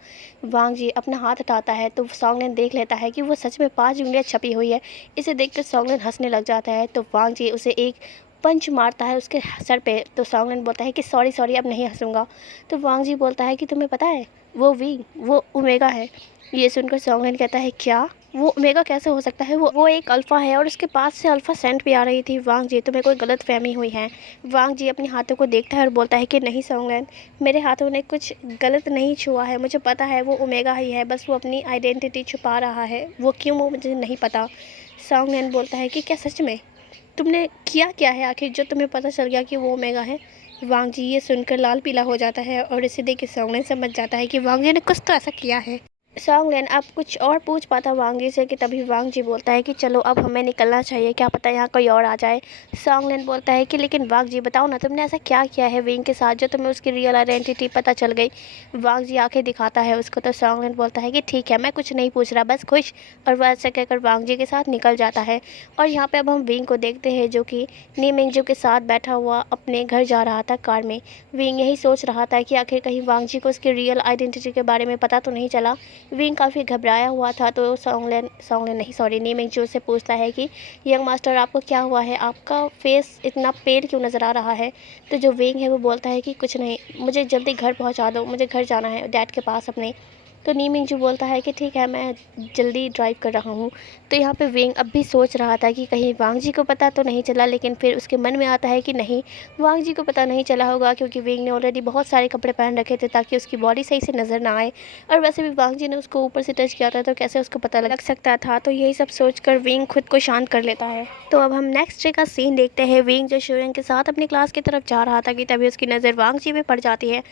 वांग जी अपना हाथ हटाता है तो सॉन्गलैन देख लेता है कि वो सच में 5 उंगलियां छपी हुई है। इसे देखकर सॉन्गलैन हंसने लग जाता है। तो वांग जी उसे एक पंच मारता है उसके सर पे। तो सॉन्गलैन बोलता है कि सॉरी सॉरी, अब नहीं हंसूंगा। तो वांग जी बोलता है कि तुम्हें पता है वो विंग वो ओमेगा है। ये सुनकर सॉन्गलैन कहता है क्या, वो ओमेगा कैसे हो सकता है, वो एक अल्फ़ा है और उसके पास से अल्फ़ा सेंट भी आ रही थी। वांग जी तुम्हें कोई गलत फहमी हुई है। वांग जी अपने हाथों को देखता है और बोलता है कि नहीं सॉन्गलैन, मेरे हाथों ने कुछ गलत नहीं छुआ है, मुझे पता है वो ओमेगा ही है, बस वो अपनी आइडेंटिटी छुपा रहा है, वो क्यों वो मुझे नहीं पता। सॉन्गलैन बोलता है कि क्या सच में, तुमने किया क्या है आखिर जो तुम्हें पता चल गया कि वो ओमेगा है। वांग जी ये सुनकर लाल पीला हो जाता है और इसे देख के सॉन्गलैन समझ जाता है कि वांग जी ने कुछ तो ऐसा किया है। सॉन्गलैन अब कुछ और पूछ पाता वांग जी से कि तभी वांग जी बोलता है कि चलो अब हमें निकलना चाहिए, क्या पता यहाँ कोई और आ जाए। सॉन्गलैन बोलता है कि लेकिन वांग जी बताओ ना, तुमने ऐसा क्या किया है विंग के साथ जो तुम्हें उसकी रियल आइडेंटिटी पता चल गई। वांग जी आंखें दिखाता है उसको। तो सॉन्गलैन बोलता है कि ठीक है, मैं कुछ नहीं पूछ रहा, बस खुश। और वह ऐसा कहकर वांग जी के साथ निकल जाता है। और यहाँ पे अब हम विंग को देखते हैं जो कि नी मिंगजू के साथ बैठा हुआ अपने घर जा रहा था कार में। विंग यही सोच रहा था कि आखिर कहीं वांग जी को उसकी रियल आइडेंटिटी के बारे में पता तो नहीं चला। विंग काफ़ी घबराया हुआ था। तो सॉन्गलैन नहीं सॉरी नी मिंगजू से पूछता है कि यंग मास्टर आपको क्या हुआ है, आपका फेस इतना पेल क्यों नज़र आ रहा है। तो जो विंग है वो बोलता है कि कुछ नहीं, मुझे जल्दी घर पहुंचा दो, मुझे घर जाना है डैड के पास अपने। तो नी मिंगजू बोलता है कि ठीक है, मैं जल्दी ड्राइव कर रहा हूँ। तो यहाँ पे विंग अब भी सोच रहा था कि कहीं वांग जी को पता तो नहीं चला, लेकिन फिर उसके मन में आता है कि नहीं, वांग जी को पता नहीं चला होगा क्योंकि विंग ने ऑलरेडी बहुत सारे कपड़े पहन रखे थे ताकि उसकी बॉडी सही से नज़र ना आए। और वैसे भी वांग जी ने उसको ऊपर से टच किया था तो कैसे उसको पता लग सकता था। तो यही सब सोचकर विंग खुद को शांत कर लेता है। तो अब हम नेक्स्ट डे का सीन देखते हैं। विंग जो शुयंग के साथ अपनी क्लास की तरफ जा रहा था कि तभी उसकी नज़र वांग जी पे पड़ जाती है।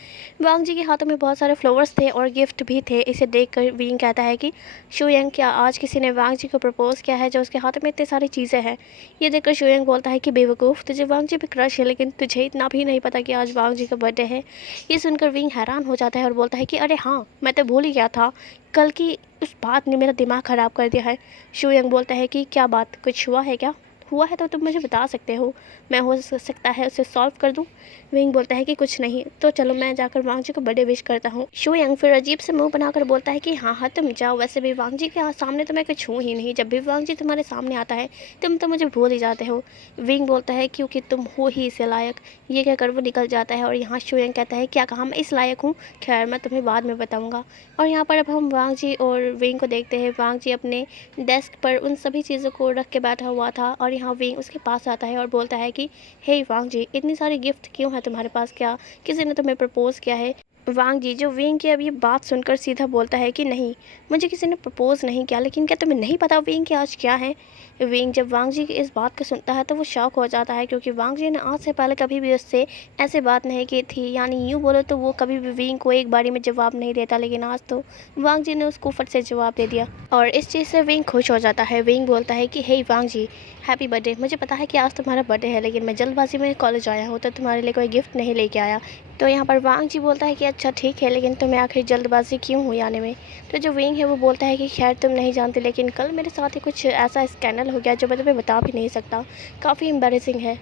वांग जी के हाथों में बहुत सारे फ्लावर्स थे और गिफ्ट भी थे। इसे देखकर विंग कहता है कि शुयंग, क्या आज किसी ने वांग जी को प्रपोज किया है जो उसके हाथों में इतनी सारी चीज़ें हैं। ये देखकर शुयंग बोलता है कि बेवकूफ़, तुझे वांग जी पे क्रश है लेकिन तुझे इतना भी नहीं पता कि आज वांग जी का बर्थडे है। ये सुनकर विंग हैरान हो जाता है और बोलता है कि अरे हाँ, मैं तो भूल ही गया था, कल की उस बात ने मेरा दिमाग ख़राब कर दिया है। शुयंग बोलता है कि क्या बात, कुछ हुआ है क्या, हुआ है तो तुम मुझे बता सकते हो, मैं हो सकता है उसे सॉल्व कर दूँ। विंग बोलता है कि कुछ नहीं, तो चलो मैं जाकर वांग जी को बर्थडे विश करता हूँ। शुयंग फिर अजीब से मुंह बनाकर बोलता है कि हाँ हाँ तुम जाओ, वैसे भी वांग जी के सामने तो मैं कुछ हूँ ही नहीं, जब भी वांग जी तुम्हारे सामने आता है तुम तो मुझे भूल ही जाते हो। विंग बोलता है क्योंकि तुम हो ही इसे लायक। ये कहकर वो निकल जाता है और यहाँ शुयंग कहता है क्या कहा, मैं इस लायक हूँ, खैर मैं तुम्हें बाद में बताऊँगा। और यहाँ पर अब हम वांग जी और विंग को देखते हैं। वांग जी अपने डेस्क पर उन सभी चीज़ों को रख के बैठा हुआ था और यहाँ विंग उसके पास आता है और बोलता है कि हे वांग जी, इतनी सारी गिफ्ट क्यों है तुम्हारे पास, क्या किसी ने तुम्हें प्रपोज किया है। वांग जी जो विंग की अब ये बात सुनकर सीधा बोलता है कि नहीं, मुझे किसी ने प्रपोज नहीं किया, लेकिन क्या तुम्हें नहीं पता विंग की आज क्या है। विंग जब वांग जी की इस बात को सुनता है तो वो शॉक हो जाता है क्योंकि वांग जी ने आज से पहले कभी भी उससे ऐसे बात नहीं की थी। यानी यूँ बोलो तो वो कभी भी विंग को एक बारी में जवाब नहीं देता, लेकिन आज तो वांग जी ने उसको फट से जवाब दे दिया और इस चीज़ से विंग खुश हो जाता है। विंग बोलता है कि हे वांग जी, हैप्पी बर्थडे। मुझे पता है कि आज तुम्हारा बर्थडे है, लेकिन मैं जल्दबाजी में कॉलेज आया हूँ तो तुम्हारे लिए कोई गिफ्ट नहीं लेके आया। तो यहाँ पर वांग जी बोलता है कि अच्छा ठीक है, लेकिन तुम्हें आखिर जल्दबाजी क्यों हुई आने में। तो जो विंग है वो बोलता है कि खैर तुम नहीं जानते, लेकिन कल मेरे साथ ही कुछ ऐसा स्कैंडल हो गया जो मैं तुम्हें बता भी नहीं सकता, काफ़ी एम्बैरेसिंग है।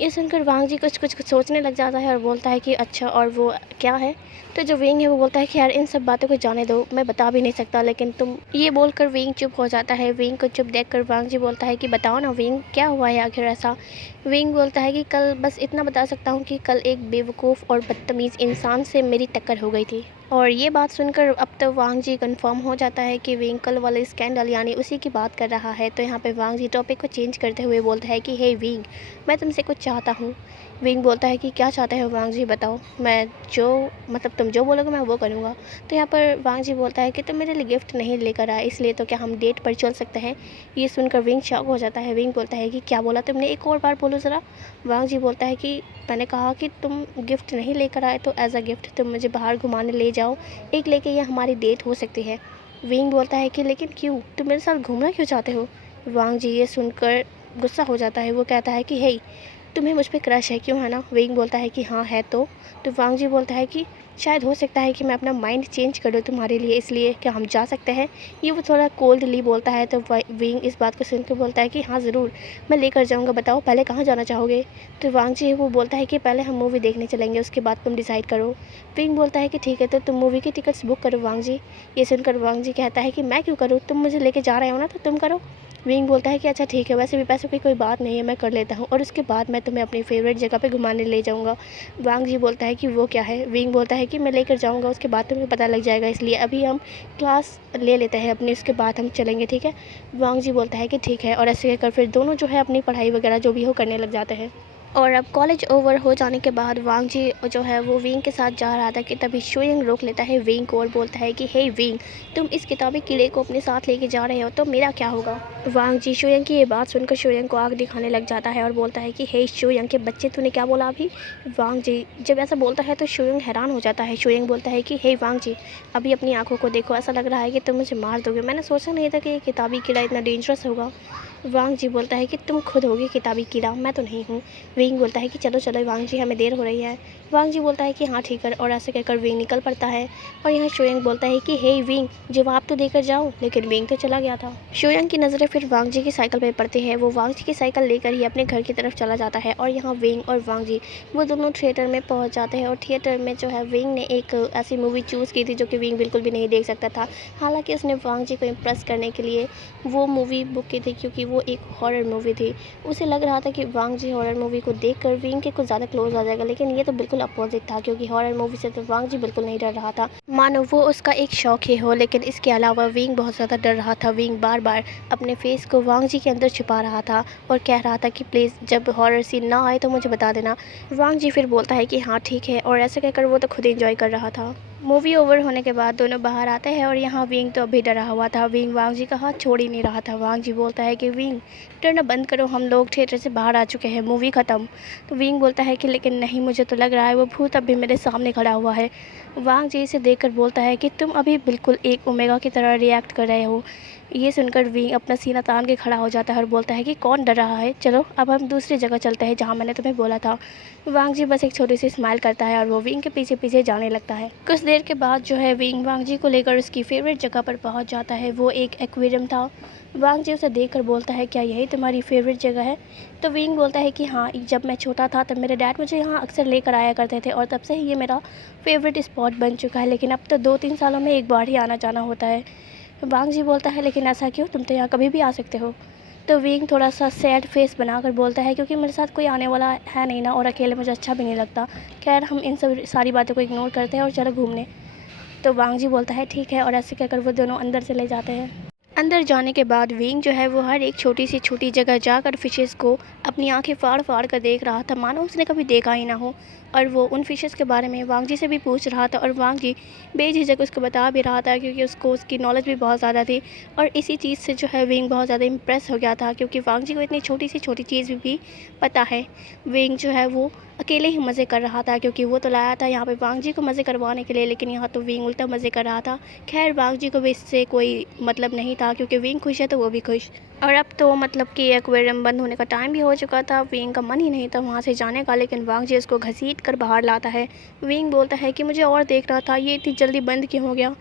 ये सुनकर वांग जी कुछ सोचने लग जाता है और बोलता है कि अच्छा, और वो क्या है। तो जो विंग है वो बोलता है कि यार इन सब बातों को जाने दो, मैं बता भी नहीं सकता, लेकिन तुम। ये बोलकर विंग चुप हो जाता है। विंग को चुप देखकर वांग जी बोलता है कि बताओ ना विंग, क्या हुआ है आखिर ऐसा। विंग बोलता है कि कल बस इतना बता सकता हूँ कि कल एक बेवकूफ़ और बदतमीज़ इंसान से मेरी टक्कर हो गई थी। और ये बात सुनकर अब तो वांग जी कंफर्म हो जाता है कि विंग कल वाले स्कैंडल यानी उसी की बात कर रहा है। तो यहाँ पे वांग जी टॉपिक को चेंज करते हुए बोलता है कि हे विंग, मैं तुमसे कुछ चाहता हूँ। विंग बोलता है कि क्या चाहते हो वांग जी, बताओ, मैं जो मतलब तुम जो बोलोगे मैं वो करूँगा। तो यहाँ पर वांग जी बोलता है कि तुम मेरे लिए गिफ्ट नहीं लेकर आए, इसलिए तो क्या हम डेट पर चल सकते हैं। ये सुनकर विंग शॉक हो जाता है। विंग बोलता है कि क्या बोला तुमने, एक और बार बोलो ज़रा। वांग जी बोलता है कि मैंने कहा कि तुम गिफ्ट नहीं लेकर आए तो एज अ गिफ्ट तुम मुझे बाहर घुमाने ले जाओ, एक लेके ये हमारी डेट हो सकती है। विंग बोलता है कि लेकिन क्यों, तुम मेरे साथ घूमना क्यों चाहते हो। वांग जी ये सुनकर गुस्सा हो जाता है। वो कहता है कि हे, तुम्हें मुझ पे क्रश है क्यों, है ना। विंग बोलता है कि हाँ है। तो वांग जी बोलता है कि शायद हो सकता है कि मैं अपना माइंड चेंज कर दूँ तुम्हारे लिए, इसलिए क्या हम जा सकते हैं। ये वो थोड़ा कोल्डली बोलता है। तो विंग इस बात को सुन के बोलता है कि हाँ ज़रूर, मैं लेकर जाऊँगा, बताओ पहले कहाँ जाना चाहोगे। तो वांग जी वो बोलता है कि पहले हम मूवी देखने चलेंगे, उसके बाद तुम डिसाइड करो। विंग बोलता है कि ठीक है, तो तुम मूवी की टिकट्स बुक करो वांग जी। ये सुनकर वांग जी कहता है कि मैं क्यों करूँ, तुम मुझे लेके जा रहे हो ना तो तुम करो। विंग बोलता है कि अच्छा ठीक है, वैसे भी पैसों की कोई बात नहीं है, मैं कर लेता हूँ, और उसके बाद मैं तुम्हें अपनी फ़ेवरेट जगह पे घुमाने ले जाऊँगा। वांग जी बोलता है कि वो क्या है? विंग बोलता है कि मैं लेकर जाऊँगा, उसके बाद तुम्हें पता लग जाएगा, इसलिए अभी हम क्लास ले लेते हैं अपनी, उसके बाद हम चलेंगे, ठीक है? वांग जी बोलता है कि ठीक है, और ऐसे कहकर फिर दोनों जो है अपनी पढ़ाई वगैरह जो भी हो करने लग जाते हैं। और अब कॉलेज ओवर हो जाने के बाद वांग जी जो है वो विंग के साथ जा रहा था कि तभी शुयंग रोक लेता है विंग को और बोलता है कि हे विंग, तुम इस किताबी कीड़े को अपने साथ लेके जा रहे हो तो मेरा क्या होगा? वांग जी शुयंग की ये बात सुनकर शुयंग को आग दिखाने लग जाता है और बोलता है कि हे शुयंग के बच्चे, तूने क्या बोला अभी? वांग जी जब ऐसा बोलता है तो शुयंग हैरान हो जाता है। शुयंग बोलता है कि हे वांग जी, अभी अपनी आंखों को देखो, ऐसा लग रहा है कि तुम मुझे मार दोगे। मैंने सोचा नहीं था कि ये किताबी कीड़ा इतना डेंजरस होगा। वांग जी बोलता है कि तुम खुद होगी किताबी कीड़ा, मैं तो नहीं हूँ। विंग बोलता है कि चलो चलो वांग जी, हमें देर हो रही है। वांग जी बोलता है कि हाँ ठीक है, और ऐसे कहकर विंग निकल पड़ता है। और यहाँ शुयंग बोलता है कि हे विंग, जवाब तो देकर जाओ, लेकिन विंग तो चला गया था। शुयंग की नज़रें फिर वांग जी की साइकिल पर पड़ती है। वो वांग जी की साइकिल लेकर ही अपने घर की तरफ चला जाता है, और यहाँ विंग और वांग जी वो दोनों थिएटर में पहुँच जाते हैं। और थिएटर में जो है विंग ने एक ऐसी मूवी चूज़ की थी जो कि विंग बिल्कुल भी नहीं देख सकता था। हालाँकि उसने वांग जी को इम्प्रेस करने के लिए वो मूवी बुक की थी, क्योंकि वो एक हॉरर मूवी थी। उसे लग रहा था कि वांग जी हॉरर मूवी को देखकर विंग के कुछ ज़्यादा क्लोज आ जाएगा, लेकिन ये तो बिल्कुल अपोजिट था, क्योंकि हॉरर मूवी से तो वांग जी बिल्कुल नहीं डर रहा था, मानो वो उसका एक शौक ही हो। लेकिन इसके अलावा विंग बहुत ज़्यादा डर रहा था। विंग बार बार अपने फेस को वांग जी के अंदर छुपा रहा था और कह रहा था कि प्लीज़ जब हॉरर सीन ना आए तो मुझे बता देना। वांग जी फिर बोलता है कि हाँ ठीक है, और ऐसे कहकर वो तो खुद एंजॉय कर रहा था। मूवी ओवर होने के बाद दोनों बाहर आते हैं, और यहाँ विंग तो अभी डरा हुआ था। विंग वांग जी का हाथ छोड़ ही नहीं रहा था। वांग जी बोलता है कि विंग, डरना बंद करो, हम लोग थिएटर से बाहर आ चुके हैं, मूवी ख़त्म। तो विंग बोलता है कि लेकिन नहीं, मुझे तो लग रहा है वो भूत अभी मेरे सामने खड़ा हुआ है। वांग जी इसे देखकर बोलता है कि तुम अभी बिल्कुल एक ओमेगा की तरह रिएक्ट कर रहे हो। ये सुनकर विंग अपना सीना तान के खड़ा हो जाता है और बोलता है कि कौन डर रहा है, चलो अब हम दूसरी जगह चलते हैं जहाँ मैंने तुम्हें बोला था। वांग जी बस एक छोटी सी स्माइल करता है और वो विंग के पीछे पीछे जाने लगता है। कुछ देर के बाद जो है विंग वांग जी को लेकर उसकी फेवरेट जगह पर पहुँच जाता है। वो एक एक्वेरियम था। वांग जी उसे देखकर बोलता है, क्या यही तुम्हारी फेवरेट जगह है? तो विंग बोलता है कि हाँ, जब मैं छोटा था तब मेरे डैड मुझे यहाँ अक्सर लेकर आया करते थे, और तब से ही ये मेरा फेवरेट स्पॉट बन चुका है, लेकिन अब तो 2-3 सालों में एक बार ही आना जाना होता है। वांग जी बोलता है, लेकिन ऐसा क्यों, तुम तो यहाँ कभी भी आ सकते हो। तो विंग थोड़ा सा सैड फेस बनाकर बोलता है, क्योंकि मेरे साथ कोई आने वाला है नहीं ना, और अकेले मुझे अच्छा भी नहीं लगता। खैर हम इन सब सारी बातों को इग्नोर करते हैं और चलो घूमने। तो वांग जी बोलता है ठीक है, और ऐसे कहकर वो दोनों अंदर चले जाते हैं। अंदर जाने के बाद विंग जो है वो हर एक छोटी सी छोटी जगह जाकर फिशेस को अपनी आंखें फाड़ फाड़ कर देख रहा था, मानो उसने कभी देखा ही ना हो। और वो उन फिशेस के बारे में वांग जी से भी पूछ रहा था, और वांग जी बेझिझक उसको बता भी रहा था, क्योंकि उसको उसकी नॉलेज भी बहुत ज़्यादा थी। और इसी चीज़ से जो है विंग बहुत ज़्यादा इम्प्रेस हो गया था, क्योंकि वांग जी को इतनी छोटी सी छोटी चीज़ भी पता है। विंग जो है वो अकेले ही मज़े कर रहा था, क्योंकि वो तो लाया था यहाँ पे वांग जी को मज़े करवाने के लिए, लेकिन यहाँ तो विंग उल्टा मज़े कर रहा था। खैर वांग जी को भी इससे कोई मतलब नहीं था, क्योंकि विंग खुश है तो वो भी खुश। और अब तो मतलब कि एक्वेरियम बंद होने का टाइम भी हो चुका था। विंग का मन ही नहीं था वहाँ से जाने का, लेकिन वांग जी उसको घसीट कर बाहर लाता है। विंग बोलता है कि मुझे और देख रहा था, ये इतनी जल्दी बंद क्यों हो गया?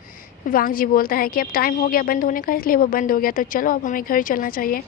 वांग जी बोलता है कि अब टाइम हो गया बंद होने का, इसलिए वो बंद हो गया, तो चलो अब हमें घर चलना चाहिए।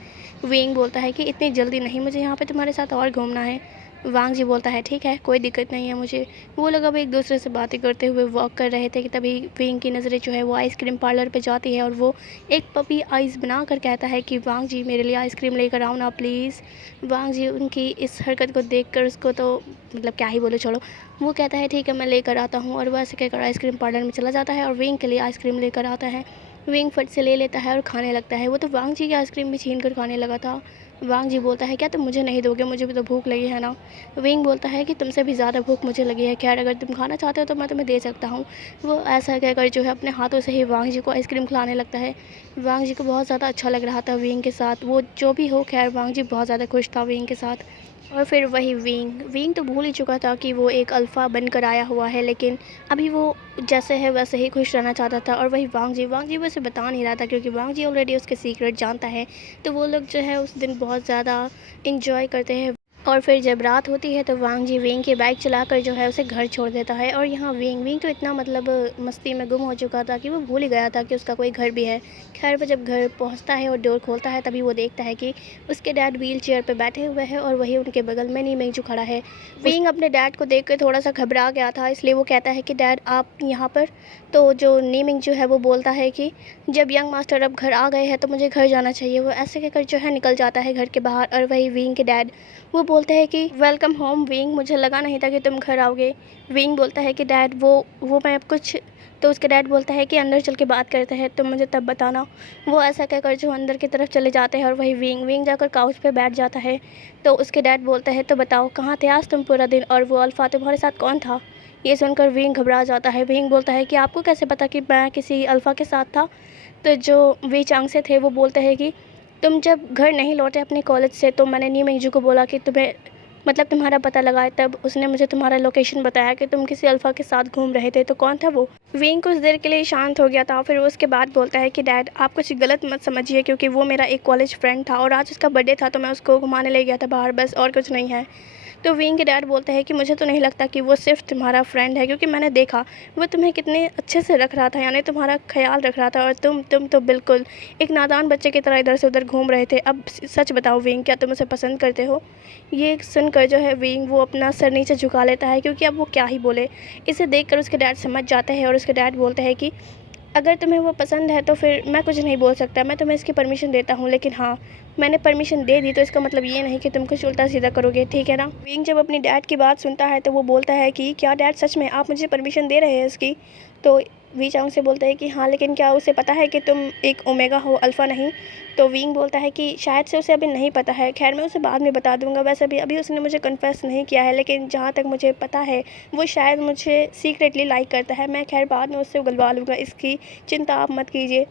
विंग बोलता है कि इतनी जल्दी नहीं, मुझे यहाँ पे तुम्हारे साथ और घूमना है। वांग जी बोलता है ठीक है, कोई दिक्कत नहीं है मुझे। वो लोग अब एक दूसरे से बातें करते हुए वॉक कर रहे थे कि तभी विंग की नज़रें जो है वो आइसक्रीम पार्लर पे जाती है, और वो एक पपी आइस बना कर कहता है कि वांग जी मेरे लिए आइसक्रीम लेकर आओ ना प्लीज़। वांग जी उनकी इस हरकत को देखकर उसको तो मतलब क्या ही बोलो, छोड़ो। वो कहता है ठीक है मैं लेकर आता हूँ, और वह ऐसे कहकर आइसक्रीम पार्लर में चला जाता है और विंग के लिए आइसक्रीम लेकर आता है। विंग फट से ले लेता है और खाने लगता है। वो तो वांग जी की आइसक्रीम भी छीन कर खाने लगा था। वांग जी बोलता है क्या तुम मुझे नहीं दोगे, मुझे भी तो भूख लगी है ना। विंग बोलता है कि तुमसे भी ज़्यादा भूख मुझे लगी है, खैर अगर तुम खाना चाहते हो तो मैं तुम्हें दे सकता हूँ। वो ऐसा कहकर जो है अपने हाथों से ही वांग जी को आइसक्रीम खिलाने लगता है। वांग जी को बहुत ज़्यादा अच्छा लग रहा था विंग के साथ, वो जो भी हो, खैर वांग जी बहुत ज़्यादा खुश था विंग के साथ। और फिर वही विंग विंग तो भूल ही चुका था कि वो एक अल्फ़ा बनकर आया हुआ है, लेकिन अभी वो जैसे है वैसे ही खुश रहना चाहता था। और वही वांग जी वैसे बता नहीं रहा था, क्योंकि वांग जी ऑलरेडी उसके सीक्रेट जानता है। तो वो लोग जो है उस दिन बहुत ज़्यादा इंजॉय करते हैं। और फिर जब रात होती है तो वांग जी विंग की बाइक चलाकर जो है उसे घर छोड़ देता है। और यहाँ विंग विंग तो इतना मतलब मस्ती में गुम हो चुका था कि वो भूल ही गया था कि उसका कोई घर भी है। खैर वो जब घर पहुँचता है और डोर खोलता है तभी वो देखता है कि उसके डैड व्हील चेयर पर बैठे हुए हैं और वही उनके बगल में नी मिंग जो खड़ा है। विंग अपने डैड को देख कर थोड़ा सा घबरा गया था, इसलिए वो कहता है कि डैड आप यहाँ पर। तो जो नी मिंग जो है वो बोलता है कि जब यंग मास्टर अब घर आ गए हैं तो मुझे घर जाना चाहिए। वो ऐसे कहकर जो है निकल जाता है घर के बाहर। और वही विंग के डैड वो बोलते हैं कि वेलकम होम विंग, मुझे लगा नहीं था कि तुम घर आओगे। विंग बोलता है कि डैड वो मैं अब कुछ। तो उसके डैड बोलता है कि अंदर चल के बात करते हैं, तुम मुझे तब बताना। वो ऐसा कहकर जो अंदर की तरफ चले जाते हैं और वही विंग विंग जाकर काउच पे बैठ जाता है। तो उसके डैड बोलता है तो बताओ कहाँ थे आज तुम पूरा दिन, और वो अल्फ़ा तुम्हारे साथ कौन था। ये सुनकर विंग घबरा जाता है। विंग बोलता है कि आपको कैसे पता कि मैं किसी अल्फ़ा के साथ था। तो जो वी चांग से थे वो बोलते हैं कि तुम जब घर नहीं लौटे अपने कॉलेज से तो मैंने नी मिंगजू को बोला कि तुम्हें मतलब तुम्हारा पता लगाए, तब उसने मुझे तुम्हारा लोकेशन बताया कि तुम किसी अल्फ़ा के साथ घूम रहे थे। तो कौन था वो। विंग कुछ देर के लिए शांत हो गया था, फिर वो उसके बाद बोलता है कि डैड आप कुछ गलत मत समझिए, क्योंकि वो मेरा एक कॉलेज फ्रेंड था और आज उसका बर्थडे था तो मैं उसको घुमाने ले गया था बाहर, बस और कुछ नहीं है। तो विंग के डैड बोलते हैं कि मुझे तो नहीं लगता कि वो सिर्फ तुम्हारा फ्रेंड है, क्योंकि मैंने देखा वो तुम्हें कितने अच्छे से रख रहा था, यानी तुम्हारा ख्याल रख रहा था, और तुम तो बिल्कुल एक नादान बच्चे की तरह इधर से उधर घूम रहे थे। अब सच बताओ विंग, क्या तुम उसे पसंद करते हो। ये सुनकर जो है विंग वो अपना सर नीचे झुका लेता है, क्योंकि अब वो क्या ही बोले। इसे देखकर उसके डैड समझ जाते हैं और उसके डैड बोलते हैं कि अगर तुम्हें वो पसंद है तो फिर मैं कुछ नहीं बोल सकता, मैं तुम्हें इसकी परमिशन देता हूँ, लेकिन हाँ मैंने परमिशन दे दी तो इसका मतलब ये नहीं कि तुम कुछ उल्टा सीधा करोगे, ठीक है ना। विंग जब अपनी डैड की बात सुनता है तो वो बोलता है कि क्या डैड सच में आप मुझे परमिशन दे रहे हैं इसकी। तो वी चांग से बोलता है कि हाँ, लेकिन क्या उसे पता है कि तुम एक ओमेगा हो, अल्फ़ा नहीं। तो विंग बोलता है कि शायद से उसे अभी नहीं पता है, खैर मैं उसे बाद में बता दूंगा। वैसे भी अभी उसने मुझे कन्फेस नहीं किया है, लेकिन जहाँ तक मुझे पता है वो शायद मुझे सीक्रेटली लाइक करता है। मैं खैर बाद में उससे उगलवा लूँगा, इसकी चिंता आप मत कीजिए।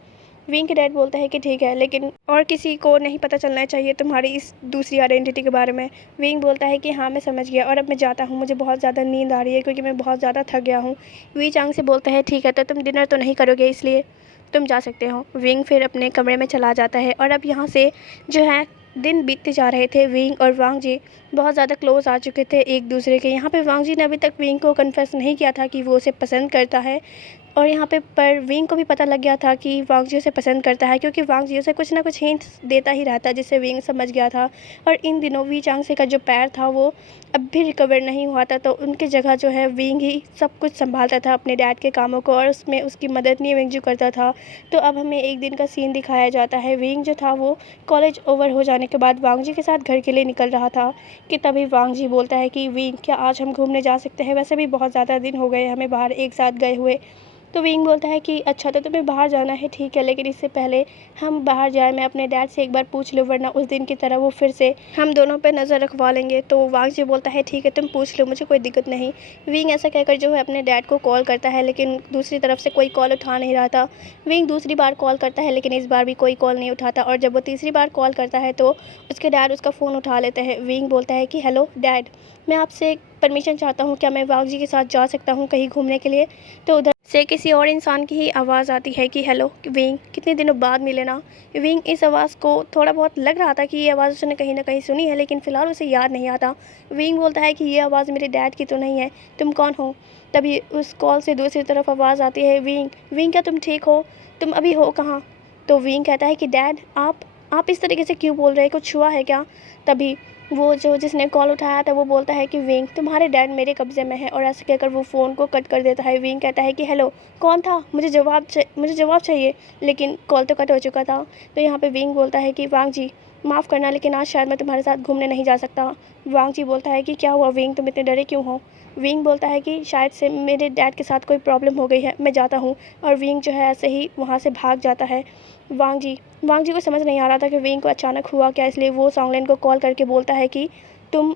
विंग के डैड बोलता है कि ठीक है, लेकिन और किसी को नहीं पता चलना चाहिए तुम्हारी इस दूसरी आइडेंटिटी के बारे में। विंग बोलता है कि हाँ मैं समझ गया और अब मैं जाता हूँ, मुझे बहुत ज़्यादा नींद आ रही है क्योंकि मैं बहुत ज़्यादा थक गया हूँ। वी चांग से बोलता है ठीक है, तो तुम डिनर तो नहीं करोगे इसलिए तुम जा सकते हो। विंग फिर अपने कमरे में चला जाता है। और अब यहाँ से जो है दिन बीतते जा रहे थे। विंग और वांग जी बहुत ज़्यादा क्लोज आ चुके थे एक दूसरे के। यहाँ पे वांग जी ने अभी तक विंग को कन्फेस नहीं किया था कि वो उसे पसंद करता है, और यहाँ पे पर विंग को भी पता लग गया था कि वांग जी उसे पसंद करता है, क्योंकि वांग जी उसे कुछ ना कुछ हिंट्स देता ही रहता, जिससे विंग समझ गया था। और इन दिनों वी चांग से का जो पैर था वो अब भी रिकवर नहीं हुआ था, तो उनकी जगह जो है विंग ही सब कुछ संभालता था अपने डैड के कामों को, और उसमें उसकी मदद नहीं विंग जो करता था। तो अब हमें एक दिन का सीन दिखाया जाता है। विंग जो था वो कॉलेज ओवर हो जाने के बाद वांग जी के साथ घर के लिए निकल रहा था कि तभी वांग जी बोलता है कि विंग क्या आज हम घूमने जा सकते हैं, वैसे भी बहुत ज़्यादा दिन हो गए हमें बाहर एक साथ गए हुए। तो विंग बोलता है कि अच्छा तो तुम्हें बाहर जाना है, ठीक है, लेकिन इससे पहले हम बाहर जाए मैं अपने डैड से एक बार पूछ लूँ, वरना उस दिन की तरह वो फिर से हम दोनों पे नज़र रखवा लेंगे। तो वांग जी बोलता है ठीक है तुम पूछ लो, मुझे कोई दिक्कत नहीं। विंग ऐसा कहकर जो है अपने डैड को कॉल करता है, लेकिन दूसरी तरफ से कोई कॉल उठा नहीं रहा था। विंग दूसरी बार कॉल करता है, लेकिन इस बार भी कोई कॉल नहीं उठाता, और जब वो तीसरी बार कॉल करता है तो उसके डैड उसका फ़ोन उठा लेते हैं। विंग बोलता है कि हेलो डैड, मैं आपसे परमिशन चाहता हूँ, क्या मैं वांग जी के साथ जा सकता हूँ कहीं घूमने के लिए। तो उधर से किसी और इंसान की ही आवाज़ आती है कि हेलो विंग, कितने दिनों बाद मिले ना। विंग इस आवाज़ को थोड़ा बहुत लग रहा था कि ये आवाज़ उसने कहीं ना कहीं सुनी है, लेकिन फ़िलहाल उसे याद नहीं आता। विंग बोलता है कि ये आवाज़ मेरे डैड की तो नहीं है, तुम कौन हो। तभी उस कॉल से दूसरी तरफ आवाज़ आती है विंग, विंग क्या तुम ठीक हो, तुम अभी हो कहाँ। तो विंग कहता है कि डैड आप इस तरीके से क्यों बोल रहे हैं, कुछ हुआ है क्या। तभी वो जो जिसने कॉल उठाया था वो बोलता है कि विंग तुम्हारे डैड मेरे कब्ज़े में है, और ऐसे कहकर वो फ़ोन को कट कर देता है। विंग कहता है कि हेलो कौन था, मुझे जवाब चाहिए, लेकिन कॉल तो कट हो चुका था। तो यहाँ पे विंग बोलता है कि वांग जी माफ़ करना, लेकिन आज शायद मैं तुम्हारे साथ घूमने नहीं जा सकता। वांग जी बोलता है कि क्या हुआ विंग, तुम इतने डरे क्यों हो। विंग बोलता है कि शायद से मेरे डैड के साथ कोई प्रॉब्लम हो गई है, मैं जाता हूँ। और विंग जो है ऐसे ही वहाँ से भाग जाता है। वांग जी को समझ नहीं आ रहा था कि विंग को अचानक हुआ क्या, इसलिए वो सॉन्गलैन को कॉल करके बोलता है कि तुम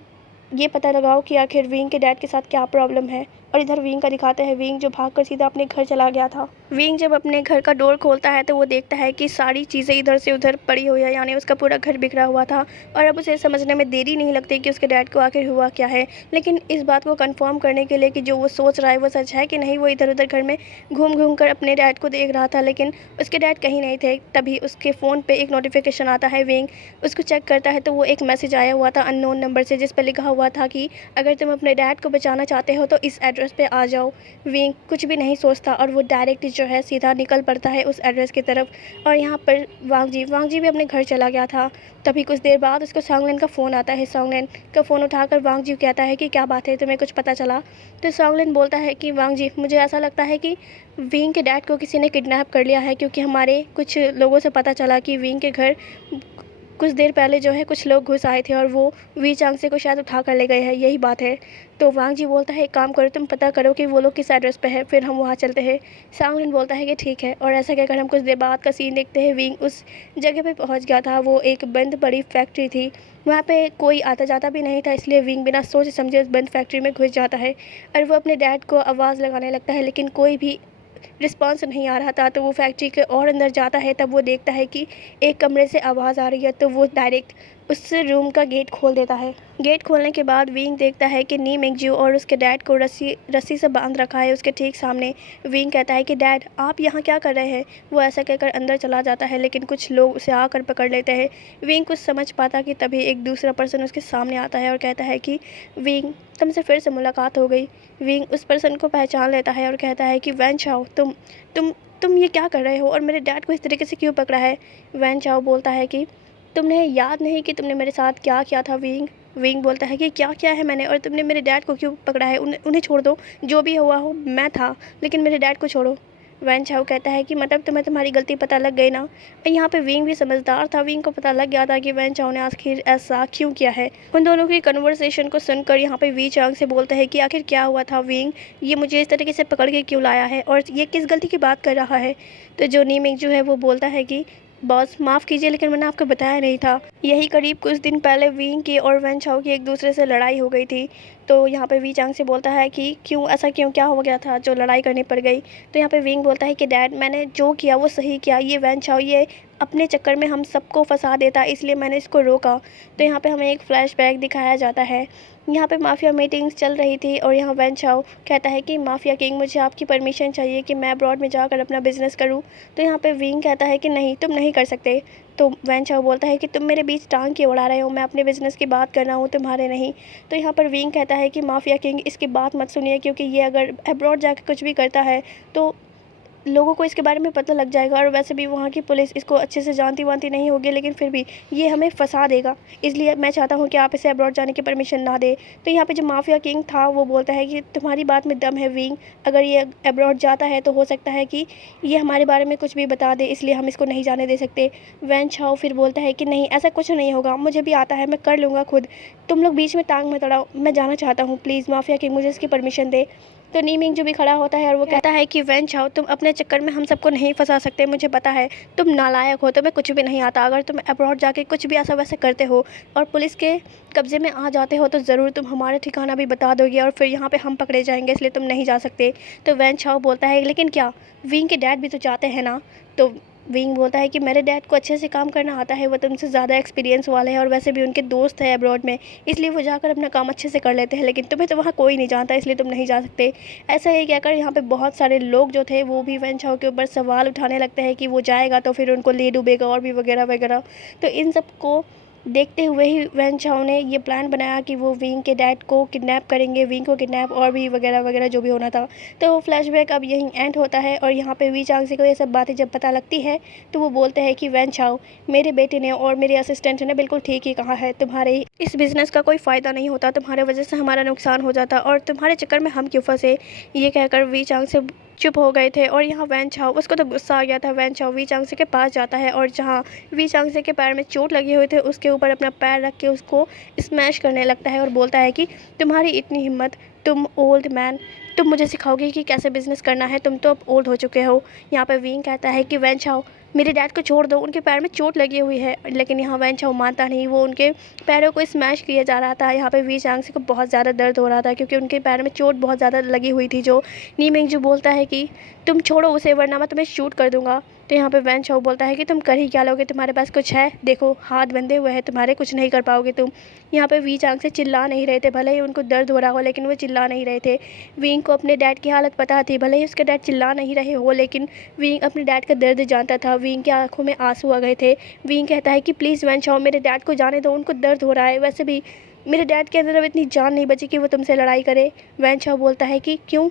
ये पता लगाओ कि आखिर विंग के डैड के साथ क्या प्रॉब्लम है। और इधर विंग का दिखाते हैं, विंग जो भागकर सीधा अपने घर चला गया था। विंग जब अपने घर का डोर खोलता है तो वो देखता है कि सारी चीज़ें इधर से उधर पड़ी हुई है, यानी उसका पूरा घर बिखरा हुआ था। और अब उसे समझने में देरी नहीं लगती कि उसके डैड को आखिर हुआ क्या है। लेकिन इस बात को कंफर्म करने के लिए कि जो वो सोच रहा है वो सच है कि नहीं, वो इधर उधर घर में घूम घूम कर अपने डैड को देख रहा था, लेकिन उसके डैड कहीं नहीं थे। तभी उसके फ़ोन पे एक नोटिफिकेशन आता है। विंग उसको चेक करता है तो वो एक मैसेज आया हुआ था अननोन नंबर से, जिस पर लिखा हुआ था कि अगर तुम अपने डैड को बचाना चाहते हो तो इस एड्रेस पे आ जाओ। विंग कुछ भी नहीं सोचता और वो डायरेक्ट जो है सीधा निकल पड़ता है उस एड्रेस की तरफ। और यहाँ पर वांग जी भी अपने घर चला गया था। तभी कुछ देर बाद उसको सॉन्गलिन का फ़ोन आता है। सॉन्गलिन का फ़ोन उठाकर वांग जी कहता है कि क्या बात है, तुम्हें कुछ पता चला? तो सॉन्गलिन बोलता है कि वांग जी, मुझे ऐसा लगता है कि विंग के डैड को किसी ने किडनैप कर लिया है, क्योंकि हमारे कुछ लोगों से पता चला कि विंग के घर कुछ देर पहले जो है कुछ लोग घुस आए थे और वो वी चांगसे को शायद उठा कर ले गए हैं, यही बात है। तो वांग जी बोलता है एक काम करो, तुम पता करो कि वो लोग किस एड्रेस पे है, फिर हम वहाँ चलते हैं। सांगलिन बोलता है कि ठीक है। और ऐसा कहकर हम कुछ देर बाद का सीन देखते हैं। विंग उस जगह पे पहुँच गया था। वो एक बंद पड़ी फैक्ट्री थी, वहाँ पे कोई आता जाता भी नहीं था, इसलिए विंग बिना सोच समझे उस बंद फैक्ट्री में घुस जाता है। और वो अपने डैड को आवाज़ लगाने लगता है, लेकिन कोई भी रिस्पॉन्स नहीं आ रहा था। तो वो फैक्ट्री के और अंदर जाता है, तब वो देखता है कि एक कमरे से आवाज़ आ रही है। तो वो डायरेक्ट उस रूम का गेट खोल देता है। गेट खोलने के बाद विंग देखता है कि नी मिंगजू और उसके डैड को रस्सी से बांध रखा है उसके ठीक सामने। विंग कहता है कि डैड, आप यहाँ क्या कर रहे हैं? वो ऐसा कहकर अंदर चला जाता है, लेकिन कुछ लोग उसे आकर पकड़ लेते हैं। विंग कुछ समझ पाता कि तभी एक दूसरा पर्सन उसके सामने आता है और कहता है कि विंग, तुमसे फिर से मुलाकात हो गई। विंग उस पर्सन को पहचान लेता है और कहता है कि वैन चाओ, तुम ये क्या कर रहे हो और मेरे डैड को इस तरीके से क्यों पकड़ा है? वैन चाओ बोलता है कि तुमने याद नहीं कि तुमने मेरे साथ क्या किया था विंग? विंग बोलता है कि क्या किया है मैंने, और तुमने मेरे डैड को क्यों पकड़ा है? उन्हें छोड़ दो, जो भी हुआ हो मैं था, लेकिन मेरे डैड को छोड़ो। वैन चाओ कहता है कि मतलब तुम्हें तुम्हारी गलती पता लग गई ना। और यहाँ पे विंग भी समझदार था, विंग को पता लग गया था कि वैन चाओ ने आखिर ऐसा क्यों किया है। उन दोनों की कन्वर्सेशन को सुनकर यहाँ पे वी चांग से बोलता है कि आखिर क्या हुआ था विंग, ये मुझे इस तरीके से पकड़ के क्यों लाया है और ये किस गलती की बात कर रहा है? तो जो नी मिंग जो है वो बोलता है कि बॉस माफ़ कीजिए, लेकिन मैंने आपको बताया नहीं था। यही करीब कुछ दिन पहले विंग की और वैन चाओ की एक दूसरे से लड़ाई हो गई थी। तो यहाँ पे वी चांग से बोलता है कि क्यों, ऐसा क्यों, क्या हो गया था जो लड़ाई करनी पड़ गई? तो यहाँ पे विंग बोलता है कि डैड, मैंने जो किया वो सही किया। ये वैन चाओ ये अपने चक्कर में हम सबको फंसा देता, इसलिए मैंने इसको रोका। तो यहाँ पे हमें एक फ्लैशबैक दिखाया जाता है। यहाँ पे माफिया मीटिंग्स चल रही थी और यहाँ वैन चाओ कहता है कि माफिया किंग, मुझे आपकी परमिशन चाहिए कि मैं अब्रॉड में जाकर अपना बिजनेस करूँ। तो यहाँ पे विंग कहता है कि नहीं, तुम नहीं कर सकते। तो वैन चाओ बोलता है कि तुम मेरे बीच टांग क्यों उड़ा रहे हो, मैं अपने बिजनेस की बात कर रहा हूँ, तुम्हारे नहीं। तो यहाँ पर विंग कहता है कि माफिया किंग, इसकी बात मत सुनिए, क्योंकि ये अगर अब्रॉड जाकर कुछ भी करता है तो लोगों को इसके बारे में पता लग जाएगा, और वैसे भी वहाँ की पुलिस इसको अच्छे से जानती वानती नहीं होगी, लेकिन फिर भी ये हमें फंसा देगा। इसलिए मैं चाहता हूँ कि आप इसे अब्रॉड जाने की परमिशन ना दें। तो यहाँ पे जो माफिया किंग था वो बोलता है कि तुम्हारी बात में दम है विंग, अगर ये अब्रॉड जाता है तो हो सकता है कि ये हमारे बारे में कुछ भी बता दे, इसलिए हम इसको नहीं जाने दे सकते। वैन चाओ फिर बोलता है कि नहीं, ऐसा कुछ नहीं होगा, मुझे भी आता है, मैं कर लूँगा खुद, तुम लोग बीच में टांग मत अड़ाओ, मैं जाना चाहता हूँ, प्लीज़ माफिया किंग मुझे इसकी परमिशन दे। तो नी मिंग जो भी खड़ा होता है और वो कहता है कि वैन चाओ, तुम अपने चक्कर में हम सबको नहीं फंसा सकते, मुझे पता है तुम नालायक हो, तुम्हें कुछ भी नहीं आता। अगर तुम अब्रॉड जाके कुछ भी ऐसा वैसा करते हो और पुलिस के कब्जे में आ जाते हो तो ज़रूर तुम हमारा ठिकाना भी बता दोगे और फिर यहाँ पे हम पकड़े जाएंगे, इसलिए तुम नहीं जा सकते। तो वैन चाओ बोलता है लेकिन क्या, विंग के डैड भी तो चाहते हैं ना? तो विंग बोलता है कि मेरे डैड को अच्छे से काम करना आता है, वो तुमसे ज़्यादा एक्सपीरियंस वाले हैं और वैसे भी उनके दोस्त हैं अब्रॉड में, इसलिए वो जाकर अपना काम अच्छे से कर लेते हैं, लेकिन तुम्हें तो वहाँ कोई नहीं जानता, इसलिए तुम नहीं जा सकते। ऐसा ही कहकर यहाँ पे बहुत सारे लोग जो थे वो भी वैन चाओ के ऊपर सवाल उठाने लगते हैं कि वो जाएगा तो फिर उनको ले डूबेगा और भी वगैरह वगैरह। तो इन सब को देखते हुए ही वैन चाओ ने ये प्लान बनाया कि वो विंग के डैड को किडनैप करेंगे, विंग को किडनैप और भी वगैरह वगैरह जो भी होना था। तो फ्लैशबैक अब यहीं एंड होता है और यहाँ पे वी चांग को ये सब बातें जब पता लगती है तो वो बोलते हैं कि वैन चाओ, मेरे बेटे ने और मेरे असिस्टेंट ने बिल्कुल ठीक ही कहा है, तुम्हारे इस बिज़नेस का कोई फ़ायदा नहीं होता, तुम्हारे वजह से हमारा नुकसान हो जाता और तुम्हारे चक्कर में हम क्यों फंसे। ये कहकर वी चांग से चुप हो गए थे और यहाँ वैन चाओ, उसको तो गुस्सा आ गया था। वैन चाओ वी चांग से के पास जाता है और जहाँ वी चांग से के पैर में चोट लगी हुई थी उसके ऊपर अपना पैर रख के उसको स्मैश करने लगता है और बोलता है कि तुम्हारी इतनी हिम्मत, तुम ओल्ड मैन, तुम मुझे सिखाओगे कि कैसे बिज़नेस करना है, तुम तो अब ओल्ड हो चुके हो। यहाँ पे विंग कहता है कि वैन चाओ मेरे डैड को छोड़ दो, उनके पैर में चोट लगी हुई है। लेकिन यहाँ वैन चाओ मानता नहीं, वो उनके पैरों को स्मैश किया जा रहा था। यहाँ पे वी चांगसे को बहुत ज़्यादा दर्द हो रहा था क्योंकि उनके पैर में चोट बहुत ज़्यादा लगी हुई थी। जो नी मिंगजू बोलता है कि तुम छोड़ो उसे वरना मैं तुम्हें शूट कर दूंगा। तो यहाँ पे वैन चाओ बोलता है कि तुम कर ही क्या लोगे, तुम्हारे पास कुछ है, देखो हाथ बंधे हुए हैं तुम्हारे, कुछ नहीं कर पाओगे तुम। यहाँ पे वी चांग से चिल्ला नहीं रहे थे, भले ही उनको दर्द हो रहा हो लेकिन वो चिल्ला नहीं रहे थे। विंग को अपने डैड की हालत पता थी, भले ही उसके डैड चिल्ला नहीं रहे हो लेकिन विंग अपने डैड का दर्द जानता था। विंग की आंखों में आंसू आ गए थे। विंग कहता है कि प्लीज़ वैन चाओ मेरे डैड को जाने दो, उनको दर्द हो रहा है, वैसे भी मेरे डैड के अंदर अब इतनी जान नहीं बची कि वो तुमसे लड़ाई करे। वैन चाओ बोलता है कि क्यों,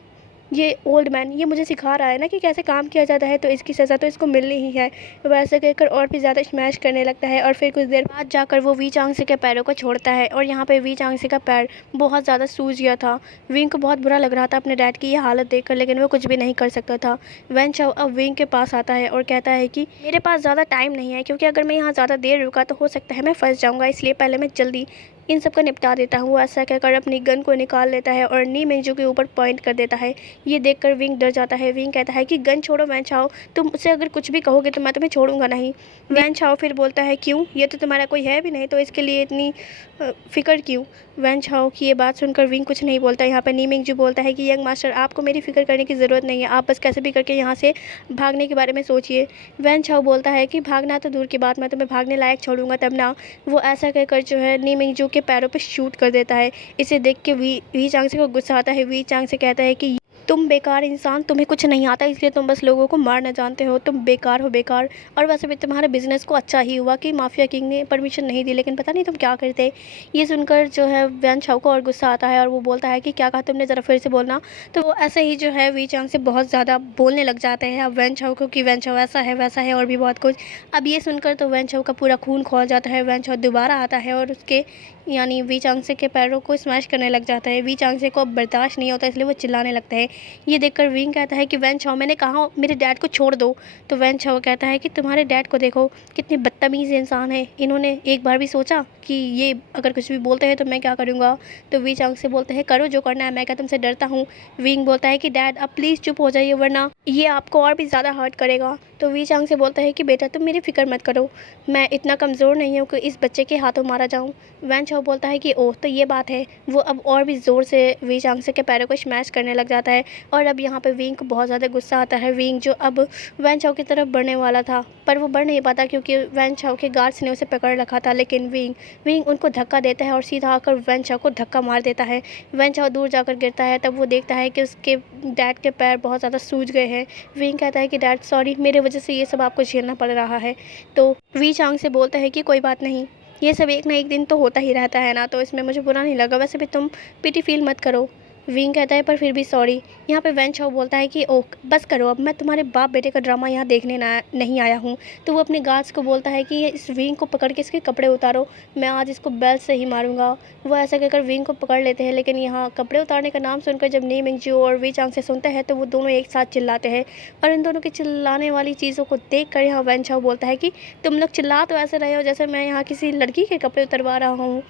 ये ओल्ड मैन ये मुझे सिखा रहा है ना कि कैसे काम किया जाता है, तो इसकी सज़ा तो इसको मिलनी ही है। वो ऐसे कहकर और भी ज़्यादा स्मैश करने लगता है और फिर कुछ देर बाद जाकर वो वी चांगसे के पैरों को छोड़ता है। और यहाँ पे वी चांगसे का पैर बहुत ज़्यादा सूज गया था। विंग को बहुत बुरा लग रहा था अपने डैड की ये हालत देखकर, लेकिन वो कुछ भी नहीं कर सकता था। वैन चाओ अब विंग के पास आता है और कहता है कि मेरे पास ज़्यादा टाइम नहीं है, क्योंकि अगर मैं यहाँ ज़्यादा देर रुका तो हो सकता है मैं फंस जाऊँगा, इसलिए पहले मैं जल्दी इन सब का निपटा देता हूँ। ऐसा कहकर अपनी गन को निकाल लेता है और नी मिंगजू के ऊपर पॉइंट कर देता है। ये देखकर विंग डर जाता है। विंग कहता है कि गन छोड़ो वैन चाओ, तुम मुझसे अगर कुछ भी कहोगे तो मैं तुम्हें छोड़ूंगा नहीं। वैन चाओ फिर बोलता है क्यों, ये तो तुम्हारा कोई है भी नहीं, तो इसके लिए इतनी फ़िक्र क्यों। वैन चाओ की ये बात सुनकर विंग कुछ नहीं बोलता। यहाँ पर नी मिंगजू बोलता है कि यंग मास्टर आपको मेरी फ़िक्र करने की ज़रूरत नहीं है, आप बस कैसे भी करके यहाँ से भागने के बारे में सोचिए। वैन चाओ बोलता है कि भागना तो दूर की बात, मैं तुम्हें भागने लायक छोड़ूंगा तब ना। वो ऐसा कहकर जो है नी मिंगजू के पैरों पर शूट कर देता है। इसे देख के वी चांगसे को गुस्सा आता है। वी चांगसे कहता है कि तुम बेकार इंसान, तुम्हें कुछ नहीं आता, इसलिए तुम बस लोगों को मारना जानते हो, तुम बेकार हो बेकार। और वैसे भी तुम्हारे बिजनेस को अच्छा ही हुआ कि माफिया किंग ने परमिशन नहीं दी, लेकिन पता नहीं तुम क्या करते। ये सुनकर जो है वैन चाओ को और गुस्सा आता है और वो बोलता है कि क्या कहा तुमने, ज़रा फिर से बोलना। तो वो ऐसे ही जो है वी चांग से बहुत ज़्यादा बोलने लग जाते हैं अब वैन चाओ को कि वैन चाओ ऐसा है वैसा है और भी बहुत कुछ। अब ये सुनकर तो वैन चाओ का पूरा खून खौल जाता है। वैन चाओ दोबारा आता है और उसके यानी वी चांगसे के पैरों को स्मैश करने लग जाता है। वी चांगसे को अब बर्दाश्त नहीं होता, इसलिए वो चिल्लाने लगता है। ये देखकर विंग कहता है कि वैन चाओ मैंने कहा मेरे डैड को छोड़ दो। तो वैन चाओ कहता है कि तुम्हारे डैड को देखो कितने बदतमीज़ इंसान है, इन्होंने एक बार भी सोचा कि ये अगर कुछ भी बोलते हैं तो मैं क्या करूँगा। तो वी चांगसे बोलते हैं करो जो करना है, मैं क्या तुमसे डरता हूँ। विंग बोलता है कि डैड अब प्लीज़ चुप हो जाइए वरना ये आपको और भी ज़्यादा हर्ट करेगा। तो वी चांगसे बोलता है कि बेटा तुम मेरी फ़िक्र मत करो, मैं इतना कमज़ोर नहीं हूँ कि इस बच्चे के हाथों मारा जाऊँ। वैन चाओ बोलता है कि ओह तो ये बात है। वो अब और भी ज़ोर से वी चांगसे के पैरों को स्मैश करने लग जाता है। और अब यहाँ पे विंग को बहुत ज़्यादा गुस्सा आता है। विंग जो अब वैन चाओ की तरफ बढ़ने वाला था पर वो बढ़ नहीं पाता क्योंकि वैन चाओ के गार्ड्स ने उसे पकड़ रखा था, लेकिन विंग उनको धक्का देता है और सीधा आकर वैन चाओ को धक्का मार देता है। वैन चाओ दूर जाकर गिरता है। तब वो देखता है कि उसके डैड के पैर बहुत ज़्यादा सूज गए हैं। विंग कहता है कि डैड सॉरी, मेरे वजह से ये सब आपको झेलना पड़ रहा है। तो वी चांग से बोलता है कि कोई बात नहीं, ये सब एक ना एक दिन तो होता ही रहता है ना, तो इसमें मुझे बुरा नहीं लगा, वैसे भी तुम पिटी फील मत करो। विंग कहता है पर फिर भी सॉरी। यहाँ पे वैन चाओ बोलता है कि ओह बस करो, अब मैं तुम्हारे बाप बेटे का ड्रामा यहाँ देखने ना नहीं आया हूँ। तो वो अपने गार्ड्स को बोलता है कि इस विंग को पकड़ के इसके कपड़े उतारो, मैं आज इसको बेल्ट से ही मारूंगा। वो ऐसा कहकर विंग को पकड़ लेते हैं, लेकिन यहाँ कपड़े उतारने का नाम सुनकर जब नी मिंगजू और वी चांग से सुनते हैं तो वो दोनों एक साथ चिल्लाते हैं। और इन दोनों के चिल्लाने वाली चीज़ों को देख कर यहाँ वैन चाओ बोलता है कि तुम लोग चिल्ला तो ऐसे रहे हो जैसे मैं यहाँ किसी लड़की के कपड़े उतरवा रहा हूँ।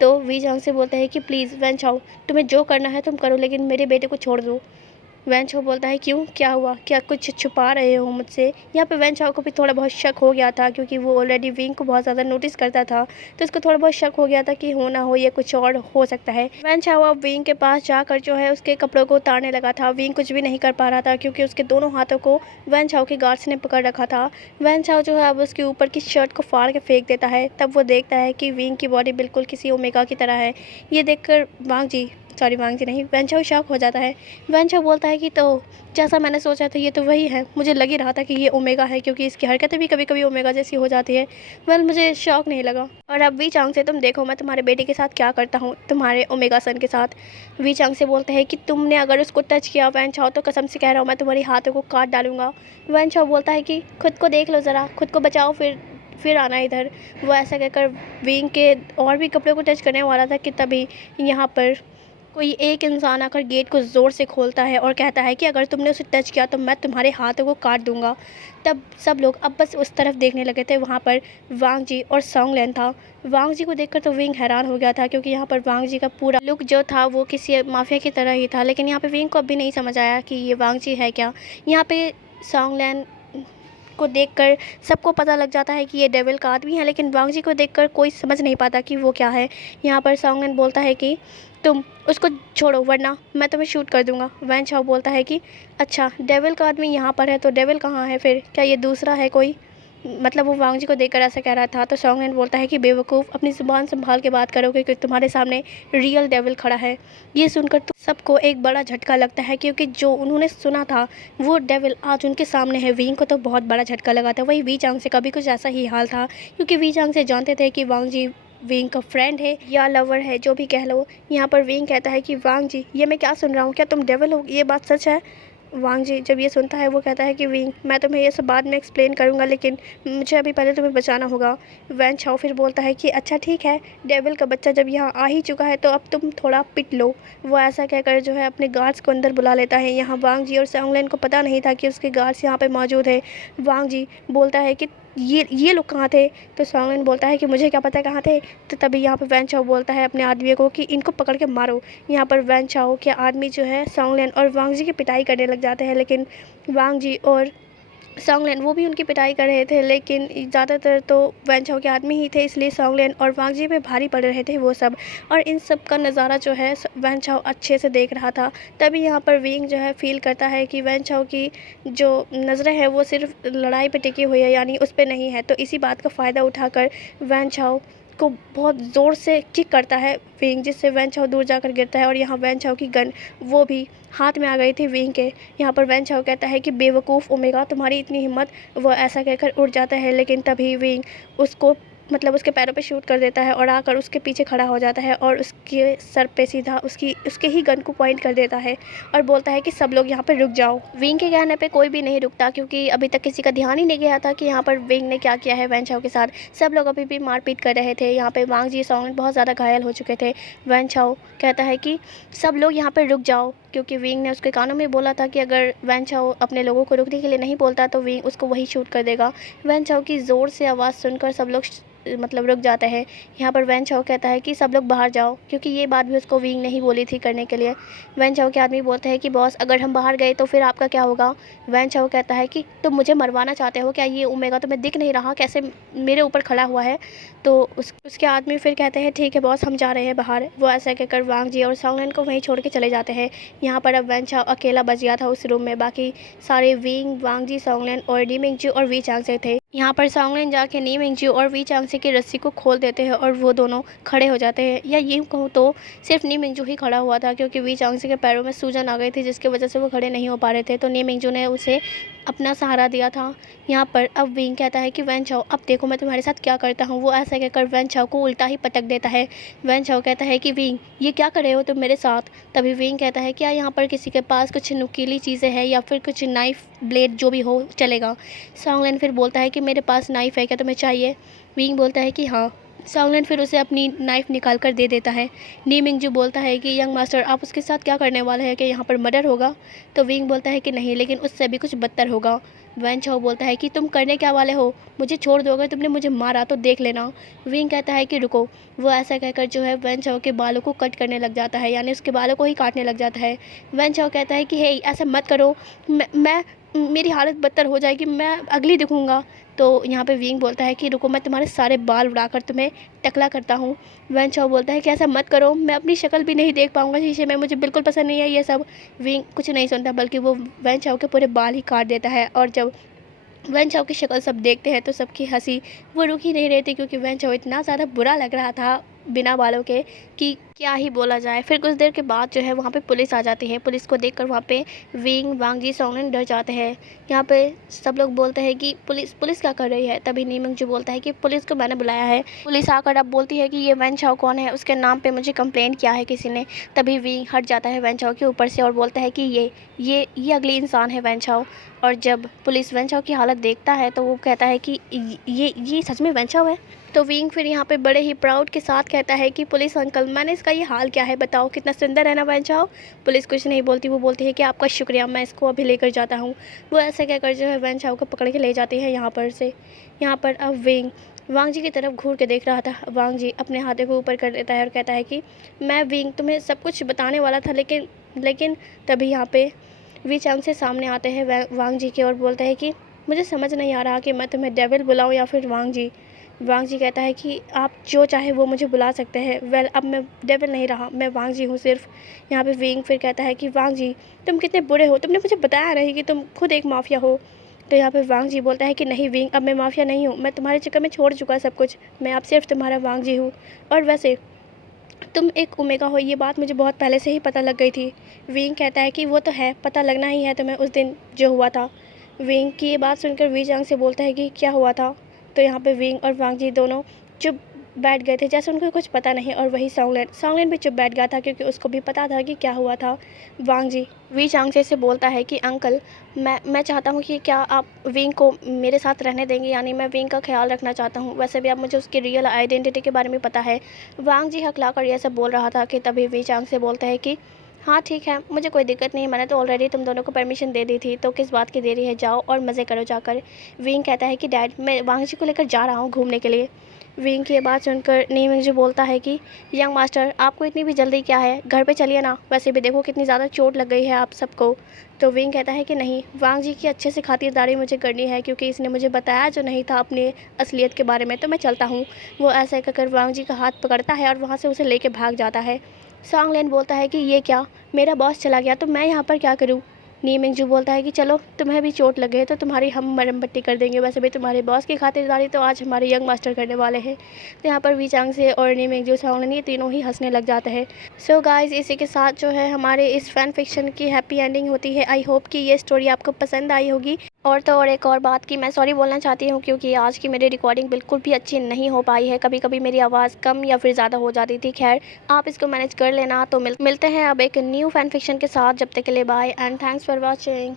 तो वी चांग से बोलता है कि प्लीज़ वैन चाओ तुम्हें जो करना है तुम करो, लेकिन मेरे बेटे को छोड़ दो। वैन चाओ बोलता है क्यों, क्या हुआ, क्या कुछ छुपा रहे हो मुझसे। यहाँ पे वैन चाओ को भी थोड़ा बहुत शक हो गया था क्योंकि वो ऑलरेडी विंग को बहुत ज़्यादा नोटिस करता था, तो उसको थोड़ा बहुत शक हो गया था कि हो ना हो ये कुछ और हो सकता है। वैन चाओ अब विंग के पास जाकर जो है उसके कपड़ों को उतारने लगा था। विंग कुछ भी नहीं कर पा रहा था क्योंकि उसके दोनों हाथों को वैन चाओ के गार्ड्स ने पकड़ रखा था। वैन चाओ जो है अब उसके ऊपर की शर्ट को फाड़ के फेंक देता है। तब वो देखता है कि विंग की बॉडी बिल्कुल किसी ओमेगा की तरह है। ये देखकर वांग जी नहीं, वैन चाओ शॉक हो जाता है। वैन चाओ बोलता है कि तो जैसा मैंने सोचा था ये तो वही है, मुझे लग ही रहा था कि ये ओमेगा है क्योंकि इसकी हरकतें भी कभी कभी ओमेगा जैसी हो जाती है। मुझे शौक नहीं लगा। और अब वी चांग से तुम देखो मैं तुम्हारे बेटे के साथ क्या करता हूँ, तुम्हारे ओमेगा सन के साथ। वी चांग से बोलते हैं कि तुमने अगर उसको टच किया वैन चाओ तो कसम से कह रहा हूँ मैं तुम्हारी हाथों को काट डालूंगा। वैन चाओ बोलता है कि खुद को देख लो ज़रा, खुद को बचाओ फिर आना इधर। वो ऐसा कहकर विंग के और भी कपड़ों को टच करने वाला था कि तभी यहाँ पर कोई एक इंसान आकर गेट को ज़ोर से खोलता है और कहता है कि अगर तुमने उसे टच किया तो मैं तुम्हारे हाथों को काट दूंगा। तब सब लोग अब बस उस तरफ देखने लगे थे। वहाँ पर वांग जी और सॉन्गलैन था। वांग जी को देखकर तो विंग हैरान हो गया था, क्योंकि यहाँ पर वांग जी का पूरा लुक जो था वो किसी माफिया की तरह ही था। लेकिन यहाँ पे विंग को अभी नहीं समझ आया कि ये वांग जी है क्या। यहाँ पे सॉन्गलैन को देखकर सबको पता लग जाता है कि ये डेविल का आदमी है, लेकिन वांग जी को देखकर कोई समझ नहीं पाता कि वो क्या है। यहाँ पर सॉन्गलैन बोलता है कि तुम उसको छोड़ो वरना मैं तुम्हें शूट कर दूंगा। वैन चाओ बोलता है कि अच्छा, डेविल का आदमी यहाँ पर है तो डेविल कहाँ है फिर? क्या ये दूसरा है कोई? मतलब वो वांग जी को देखकर ऐसा कह रहा था। तो सॉन्गलैन बोलता है कि बेवकूफ़, अपनी ज़ुबान संभाल के बात करो, क्योंकि तुम्हारे सामने रियल डेविल खड़ा है। ये सुनकर तो सबको एक बड़ा झटका लगता है, क्योंकि जो उन्होंने सुना था वो डेविल आज उनके सामने है। विंग को तो बहुत बड़ा झटका लगा था। वही वी चांग से कभी कुछ ऐसा ही हाल था, क्योंकि वी चांग से जानते थे कि वांग जी विंग का फ्रेंड है या लवर है, जो भी कह लो। यहाँ पर विंग कहता है कि वांग जी, ये मैं क्या सुन रहा हूँ? क्या तुम डेविल हो? ये बात सच है? वांग जी जब ये सुनता है वो कहता है कि विंग, मैं तुम्हें ये सब बाद में एक्सप्लेन करूँगा, लेकिन मुझे अभी पहले तुम्हें बचाना होगा। वैन चाओ फिर बोलता है कि अच्छा ठीक है, डेविल का बच्चा जब यहाँ आ ही चुका है तो अब तुम थोड़ा पिट लो। वो ऐसा कहकर जो है अपने गार्ड्स को अंदर बुला लेता है। यहाँ वांग जी और सॉन्गलैन को पता नहीं था कि उसके गार्ड्स यहाँ पे मौजूद है। वांग जी बोलता है कि ये लोग कहाँ थे? तो सॉन्गलैन बोलता है कि मुझे क्या पता कहाँ थे। तो तभी यहाँ पर वैन चाओ बोलता है अपने आदमियों को कि इनको पकड़ के मारो। यहाँ पर वैन चाओ के आदमी जो है सॉन्गलैन और वांग जी की पिटाई करने लग जाते हैं, लेकिन वांग जी और सॉन्गलैन वो भी उनकी पिटाई कर रहे थे, लेकिन ज़्यादातर तो वैन चाओ के आदमी ही थे, इसलिए सॉन्गलैन और वांग जी पे भारी पड़ रहे थे वो सब। और इन सब का नज़ारा जो है वैन चाओ अच्छे से देख रहा था। तभी यहाँ पर विंग जो है फील करता है कि वैन चाओ की जो नज़रें हैं वो सिर्फ लड़ाई पे टिकी हुई है, यानी उस पर नहीं है। तो इसी बात का फ़ायदा उठाकर वैन चाओ को बहुत ज़ोर से किक करता है विंग, जिससे वैन चाओ दूर जाकर गिरता है। और यहाँ वैन चाओ की गन वो भी हाथ में आ गई थी विंग के। यहाँ पर वैन चाओ कहता है कि बेवकूफ़ ओमेगा, तुम्हारी इतनी हिम्मत। वो ऐसा कहकर उड़ जाता है, लेकिन तभी विंग उसको मतलब उसके पैरों पे शूट कर देता है और आकर उसके पीछे खड़ा हो जाता है और उसके सर पे सीधा उसके ही गन को पॉइंट कर देता है और बोलता है कि सब लोग यहाँ पे रुक जाओ। विंग के कहने पे कोई भी नहीं रुकता, क्योंकि अभी तक किसी का ध्यान ही नहीं गया था कि यहाँ पर विंग ने क्या किया है वैन चाओ के साथ। सब लोग अभी भी मारपीट कर रहे थे। यहाँ पे वांग जी सॉन्ग बहुत ज़्यादा घायल हो चुके थे। वैन चाओ कहता है कि सब लोग यहाँ पर रुक जाओ, क्योंकि विंग ने उसके कानों में बोला था कि अगर वैन चाओ अपने लोगों को रुकने के लिए नहीं बोलता तो विंग उसको वही शूट कर देगा। वैन चाओ की ज़ोर से आवाज़ सुनकर सब लोग मतलब रुक जाते हैं। यहाँ पर वैन चाओ कहता है कि सब लोग बाहर जाओ, क्योंकि ये बात भी उसको विंग नहीं बोली थी करने के लिए। वैन चाओ के आदमी बोलते हैं कि बॉस, अगर हम बाहर गए तो फिर आपका क्या होगा? वैन चाओ कहता है कि तुम मुझे मरवाना चाहते हो क्या? ये ओमेगा तुम्हें दिख नहीं रहा कैसे मेरे ऊपर खड़ा हुआ है? तो उसके आदमी फिर कहते हैं ठीक है बॉस, हम जा रहे हैं बाहर। वो ऐसा कहकर वांग जी और सॉन्गलैन को वहीं छोड़ के चले जाते हैं। यहाँ पर अब वैन चाओ अकेला बच गया था उस रूम में। बाकी सारे विंग, वांग जी, सॉन्गलैन और नी मिंगजू और वी चांग से थे। यहाँ पर सॉन्गलैन जाके नी मिंगजू और वी चांग से की रस्सी को खोल देते हैं और वो दोनों खड़े हो जाते हैं। या यूँ कहूँ तो सिर्फ नी मिंगजू ही खड़ा हुआ था, क्योंकि वी चांग से के पैरों में सूजन आ गई थी, जिसकी वजह से वो खड़े नहीं हो पा रहे थे। तो नी मिंगजू ने उसे अपना सहारा दिया था। यहाँ पर अब विंग कहता है कि वैन चाओ, अब देखो मैं तुम्हारे साथ क्या करता हूँ। वो ऐसा कहकर वैन चाओ को उल्टा ही पटक देता है। वैन चाओ कहता है कि विंग, ये क्या कर रहे हो तुम मेरे साथ? तभी विंग कहता है क्या यहाँ पर किसी के पास कुछ नुकीली चीज़ें हैं या फिर कुछ नाइफ ब्लेड जो भी हो चलेगा? सॉन्गलैन फिर बोलता है कि मेरे पास नाइफ है, क्या तुम्हें चाहिए? विंग बोलता है कि हाँ। सॉन्गलैन फिर उसे अपनी नाइफ़ निकाल कर दे देता है। नी मिंगजू बोलता है कि यंग मास्टर, आप उसके साथ क्या करने वाले हैं? कि यहाँ पर मर्डर होगा? तो विंग बोलता है कि नहीं, लेकिन उससे भी कुछ बदतर होगा। वैन चाओ बोलता है कि तुम करने क्या वाले हो? मुझे छोड़ दो, अगर तुमने मुझे मारा तो देख लेना। विंग कहता है कि रुको। वो ऐसा कहकर जो है वैन चाओ के बालों को कट करने लग जाता है, यानी उसके बालों को ही काटने लग जाता है। वैन चाओ कहता है कि हे, ऐसा मत करो, मैं मेरी हालत बदतर हो जाएगी, मैं अगली दिखूँगा। तो यहाँ पे विंग बोलता है कि रुको, मैं तुम्हारे सारे बाल उड़ाकर तुम्हें टकला करता हूँ। वैन चाओ बोलता है कि ऐसा मत करो, मैं अपनी शक्ल भी नहीं देख पाऊँगा शीशे में, मुझे बिल्कुल पसंद नहीं है ये सब। विंग कुछ नहीं सुनता, बल्कि वो वैन चाओ के पूरे बाल ही काट देता है। और जब वैन चाओ की शक्ल सब देखते हैं तो सबकी हंसी वो रुक ही नहीं रही थी, क्योंकि वैन चाओ इतना ज़्यादा बुरा लग रहा था बिना बालों के कि क्या ही बोला जाए। फिर कुछ देर के बाद जो है वहाँ पे पुलिस आ जाती है। पुलिस को देखकर वहाँ पे विंग, वांग जी, सॉन्गलैन डर जाते हैं। यहाँ पे सब लोग बोलते हैं कि पुलिस क्या कर रही है? तभी नी मिंगजू बोलता है कि पुलिस को मैंने बुलाया है। पुलिस आकर अब बोलती है कि ये वैन चाओ कौन है, उसके नाम पे मुझे कंप्लेंट किया है किसी ने। तभी विंग हट जाता है वैन चाओ के ऊपर से और बोलता है कि ये अगली इंसान है वैन चाओ। और जब पुलिस वैन चाओ की हालत देखता है तो वो कहता है कि ये सच में वैन चाओ है। तो विंग फिर यहाँ पे बड़े ही प्राउड के साथ कहता है कि पुलिस अंकल, मैंने इसका इसका ये हाल क्या है, बताओ कितना सुंदर है ना वैन चाओ। पुलिस कुछ नहीं बोलती, वो बोलती है कि आपका शुक्रिया, मैं इसको अभी लेकर जाता हूँ। वो ऐसा क्या कर जो है वैन चाओ को पकड़ के ले जाती है यहाँ पर से। यहाँ पर अब वांग जी की तरफ घूर के देख रहा था। वांग जी अपने हाथों को ऊपर कर देता है और कहता है कि मैं विंग तुम्हें सब कुछ बताने वाला था, लेकिन तभी यहाँ पे वी चांग से सामने आते हैं वांग जी के और बोलते हैं कि मुझे समझ नहीं आ रहा कि मैं तुम्हें डेविल बुलाऊं या फिर वांग जी। वांग जी कहता है कि आप जो चाहे वो मुझे बुला सकते हैं। वेल, अब मैं डेविल नहीं रहा, मैं वांग जी हूँ सिर्फ। यहाँ पे विंग फिर कहता है कि वांग जी तुम कितने बुरे हो, तुमने मुझे बताया नहीं कि तुम खुद एक माफिया हो। तो यहाँ पे वांग जी बोलता है कि नहीं विंग, अब मैं माफिया नहीं हूँ, मैं तुम्हारे चक्कर में छोड़ चुका सब कुछ, मैं अब सिर्फ तुम्हारा वांग जी हूँ। और वैसे तुम एक ओमेगा हो, ये बात मुझे बहुत पहले से ही पता लग गई थी। विंग कहता है कि वो तो है, पता लगना ही है तुम्हें उस दिन जो हुआ था। विंग की ये बात सुनकर वी चांग से बोलता है कि क्या हुआ था। तो यहाँ पे विंग और वांग जी दोनों चुप बैठ गए थे, जैसे उनको कुछ पता नहीं। और वही सॉन्गलैंड भी चुप बैठ गया था, क्योंकि उसको भी पता था कि क्या हुआ था। वांग जी वी चांग से बोलता है कि अंकल, मैं चाहता हूँ कि क्या आप विंग को मेरे साथ रहने देंगे, यानी मैं विंग का ख्याल रखना चाहता हूँ। वैसे भी अब मुझे उसकी रियल आइडेंटिटी के बारे में पता है। वांग जी हकला कर यह सब बोल रहा था कि तभी वी चांग से बोलता है कि हाँ ठीक है, मुझे कोई दिक्कत नहीं, मैंने तो ऑलरेडी तुम दोनों को परमिशन दे दी थी, तो किस बात की देरी है, जाओ और मज़े करो जाकर। विंग कहता है कि डैड, मैं वांग जी को लेकर जा रहा हूँ घूमने के लिए। विंग की ये बात सुनकर नीमिंग जो बोलता है कि यंग मास्टर, आपको इतनी भी जल्दी क्या है, घर पे चलिए ना, वैसे भी देखो कितनी ज़्यादा चोट लग गई है आप सबको। तो विंग कहता है कि नहीं, वांग जी की अच्छे से खातिरदारी मुझे करनी है, क्योंकि इसने मुझे बताया जो नहीं था अपनी असलियत के बारे में, तो मैं चलता हूँ। वो ऐसा कहकर वांग जी का हाथ पकड़ता है और वहाँ से उसे लेके भाग जाता है। सॉन्गलैन बोलता है कि ये क्या, मेरा बॉस चला गया तो मैं यहाँ पर क्या करूँ। नी मिंगजू बोलता है कि चलो, तुम्हें भी चोट लगे तो तुम्हारी हम मरम पट्टी कर देंगे, वैसे भी तुम्हारे बॉस की खातिरदारी तो आज हमारे यंग मास्टर करने वाले हैं। तो यहाँ पर वी चांग से और नी मिंगजू सॉन्गलैन ये तीनों ही हंसने लग जाते हैं। सो गाइज, इसी के साथ जो है हमारे इस फैन फिक्शन की हैप्पी एंडिंग होती है। आई होप कि ये स्टोरी आपको पसंद आई होगी। और तो और एक और बात की मैं सॉरी बोलना चाहती हूँ, क्योंकि आज की मेरी रिकॉर्डिंग बिल्कुल भी अच्छी नहीं हो पाई है, कभी कभी मेरी आवाज़ कम या फिर ज़्यादा हो जाती थी। खैर, आप इसको मैनेज कर लेना। तो मिलते हैं अब एक न्यू फैन फिक्शन के साथ, जब तक के लिए bye and thanks for watching.